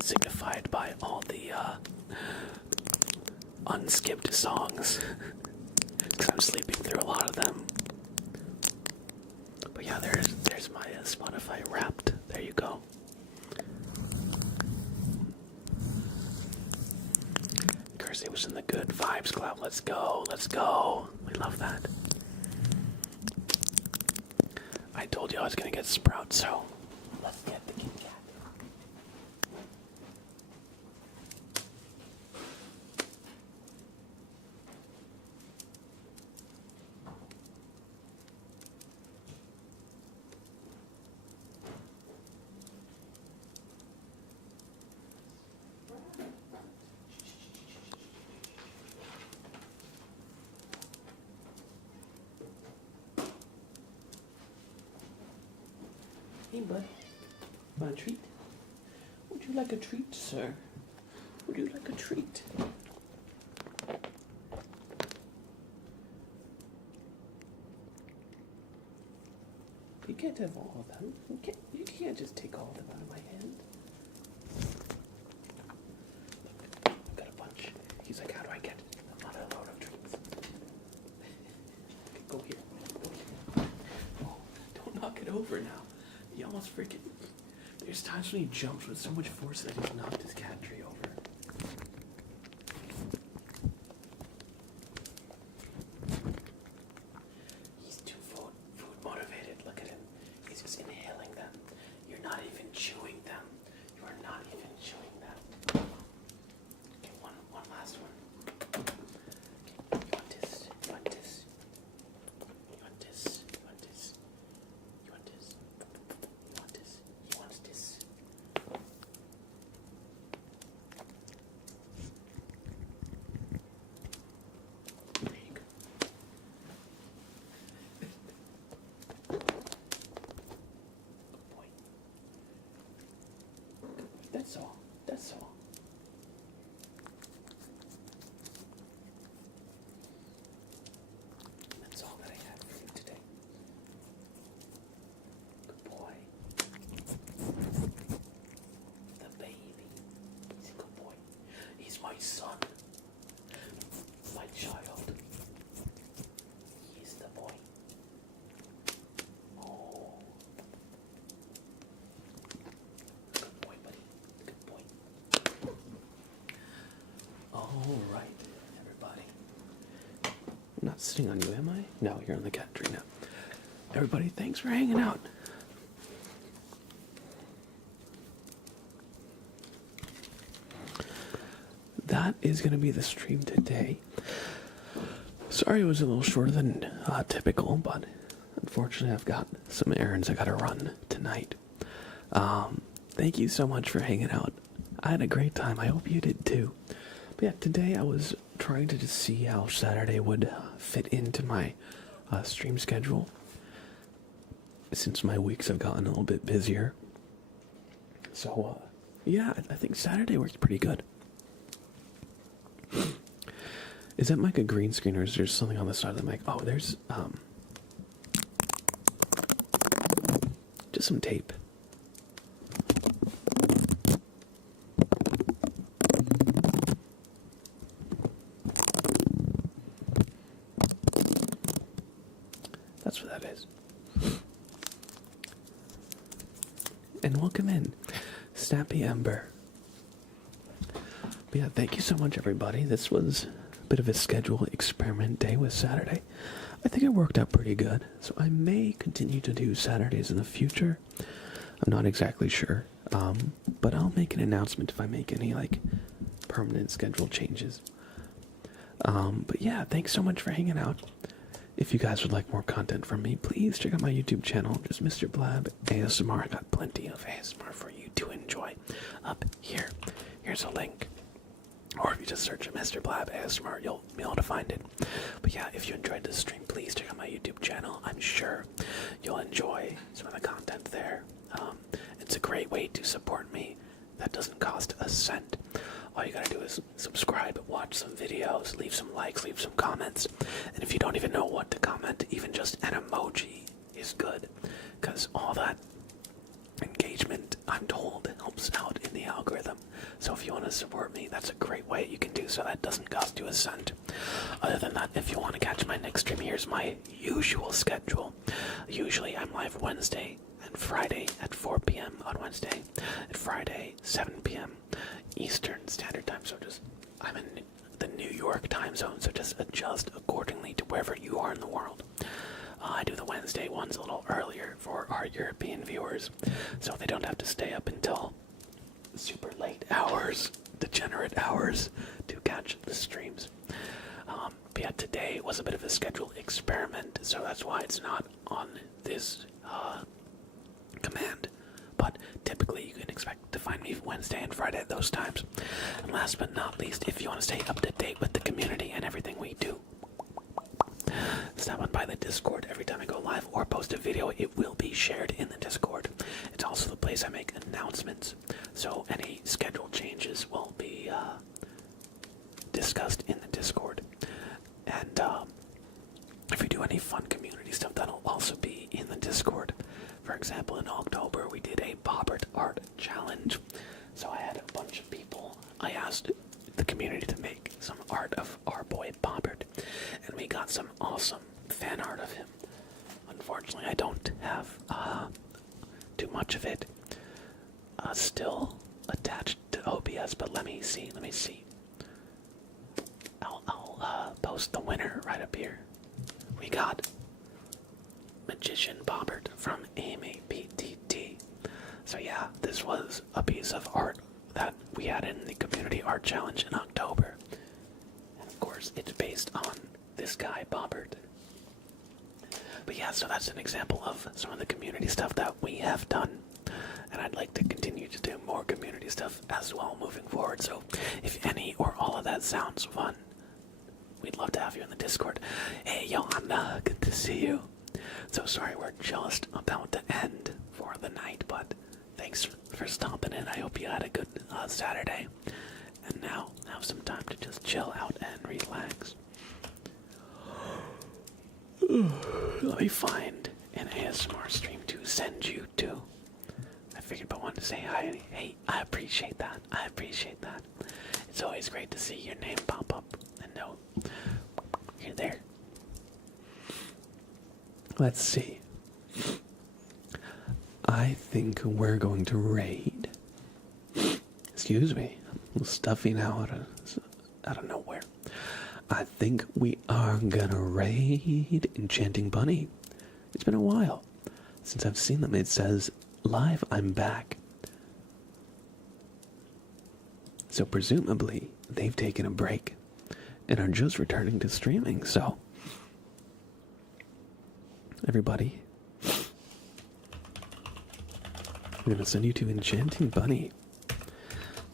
signified by all the unskipped songs, because I'm sleeping through a lot of them. But yeah, there's my Spotify Wrapped. There you go. It was in the Good Vibes Club. Let's go. Let's go. We love that. I told you I was going to get Sprout, so let's get the Kit Kat. Hey, bud. Want a treat? Would you like a treat, sir? Would you like a treat? You can't have all of them. You can't just take all of them out of my hand. Look, got a bunch. He's like, how do I get another load of treats? Okay, go here. Go here. Oh, don't knock it over now. He almost freaking... There's times when he jumps with so much force that he knocked his cat tree over. He's too food motivated. Look at him. He's just inhaling them. You're not even chewing them. You are not even chewing them. Okay, one last one. Okay, you want this? You want this? You want this? You want this? You want this? You want this? He wants this. There you go. Good boy. That's all. That's all. That's all that I had for you today. Good boy. The baby. He's a good boy. He's my son. My child. He's the boy. Oh. Good boy, buddy. Good boy. All right, everybody. I'm not sitting on you, am I? No, you're on the cat tree now. Everybody, thanks for hanging out. That is going to be the stream today. Sorry it was a little shorter than typical, but unfortunately I've got some errands I got to run tonight. Thank you so much for hanging out I had a great time. I hope you did too. But yeah, today I was trying to just see how Saturday would fit into my stream schedule, since my weeks have gotten a little bit busier. So, yeah, I think Saturday worked pretty good. Is that mic a green screen, or is there something on the side of the mic? Oh, there's just some tape. That's what that is. And welcome in, Snappy Ember. But yeah, thank you so much, everybody. This was a bit of a schedule experiment day with Saturday. I think it worked out pretty good, so I may continue to do Saturdays in the future. I'm not exactly sure, but I'll make an announcement if I make any, like, permanent schedule changes. But yeah, thanks so much for hanging out. If you guys would like more content from me, please check out my YouTube channel, just Mr. Blab ASMR. I got plenty of ASMR for you to enjoy up here. Here's a link. Or if you just search Mr. Blab ASMR, you'll be able to find it. But yeah, if you enjoyed this stream, please check out my YouTube channel. I'm sure you'll enjoy some of the content there. It's a great way to support me. That doesn't cost a cent. All you gotta do is subscribe, watch some videos, leave some likes, leave some comments. And if you don't even know what to comment, even just an emoji is good. Because all that engagement, I'm told, helps out in the algorithm. So if you want to support me, that's a great way you can do so. That doesn't cost you a cent. Other than that, if you want to catch my next stream, here's my usual schedule. Usually I'm live Wednesday and Friday at 4 p.m. on Wednesday, and Friday 7 p.m. Eastern Standard Time. So I'm in the New York time zone, so just adjust accordingly to wherever you are in the world. I do the Wednesday ones a little earlier for our European viewers, so they don't have to stay up until super late hours, degenerate hours, to catch the streams. But yeah, today was a bit of a schedule experiment, so that's why it's not on this command. But typically you can expect to find me Wednesday and Friday at those times. And last but not least, if you want to stay up to date with the community and everything we do, stop on by the Discord. Every time I go live or post a video, it will be shared in the Discord. It's also the place I make announcements, so any schedule changes will be discussed in the Discord. And if we do any fun community stuff, that'll also be in the Discord. For example, in October, we did a Bobbert art challenge. So I had a bunch of people. I asked the community to make some art of our boy Bobbert, and we got some awesome fan art of him. Unfortunately, I don't have too much of it still attached to OBS, but let me see. I'll post the winner right up here. We got Magician Bobbert from Amy PTT. So yeah, this was a piece of art that we had in the Community Art Challenge in October. And of course, it's based on this guy, Bobbert. But yeah, so that's an example of some of the community stuff that we have done. And I'd like to continue to do more community stuff as well moving forward. So if any or all of that sounds fun, we'd love to have you in the Discord. Hey, Johanna, good to see you. So sorry we're just about to end for the night, but thanks for stopping in. I hope you had a good Saturday. And now have some time to just chill out and relax. Let me find an ASMR stream to send you to. I figured I wanted to say hi. Hey, I appreciate that. It's always great to see your name pop up and know you're there. Let's see. I think we're going to raid. Excuse me. I'm a little stuffy now out of nowhere. I think we are gonna raid Enchanting Bunny. It's been a while since I've seen them. It says, live, I'm back. So presumably, they've taken a break and are just returning to streaming, so everybody, I'm gonna send you to Enchanting Bunny.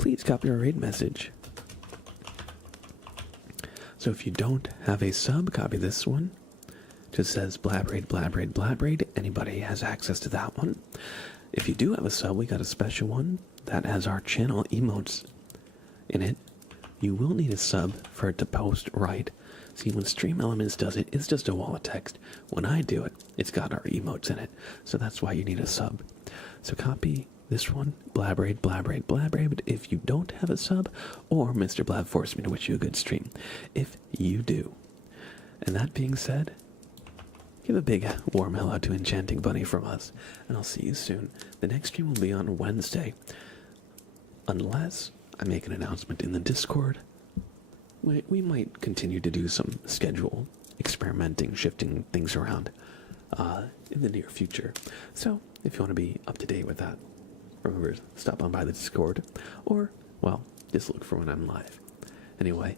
please copy our raid message. So if you don't have a sub, copy this one. Just says blab raid, blab raid, blab raid. Anybody has access to that one. If you do have a sub, we got a special one that has our channel emotes in it. You will need a sub for it to post right. See, when Stream Elements does it, it's just a wall of text. When I do it, it's got our emotes in it. So that's why you need a sub. So copy this one, blab raid, blab raid, blab raid. If you don't have a sub, or Mr. Blab forced me to wish you a good stream. If you do. And that being said, give a big warm hello to Enchanting Bunny from us, and I'll see you soon. The next stream will be on Wednesday, unless I make an announcement in the Discord. We might continue to do some schedule experimenting, shifting things around in the near future. So, if you want to be up to date with that, remember to stop on by the Discord, or, well, just look for when I'm live. Anyway,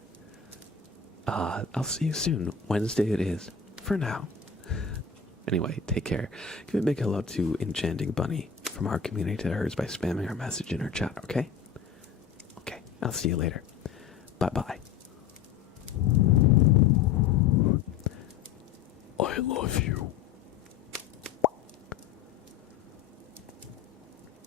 I'll see you soon. Wednesday it is, for now. Anyway, take care. Give a big hello to Enchanting Bunny from our community to hers by spamming our message in her chat, okay? Okay, I'll see you later. Bye-bye. I love you.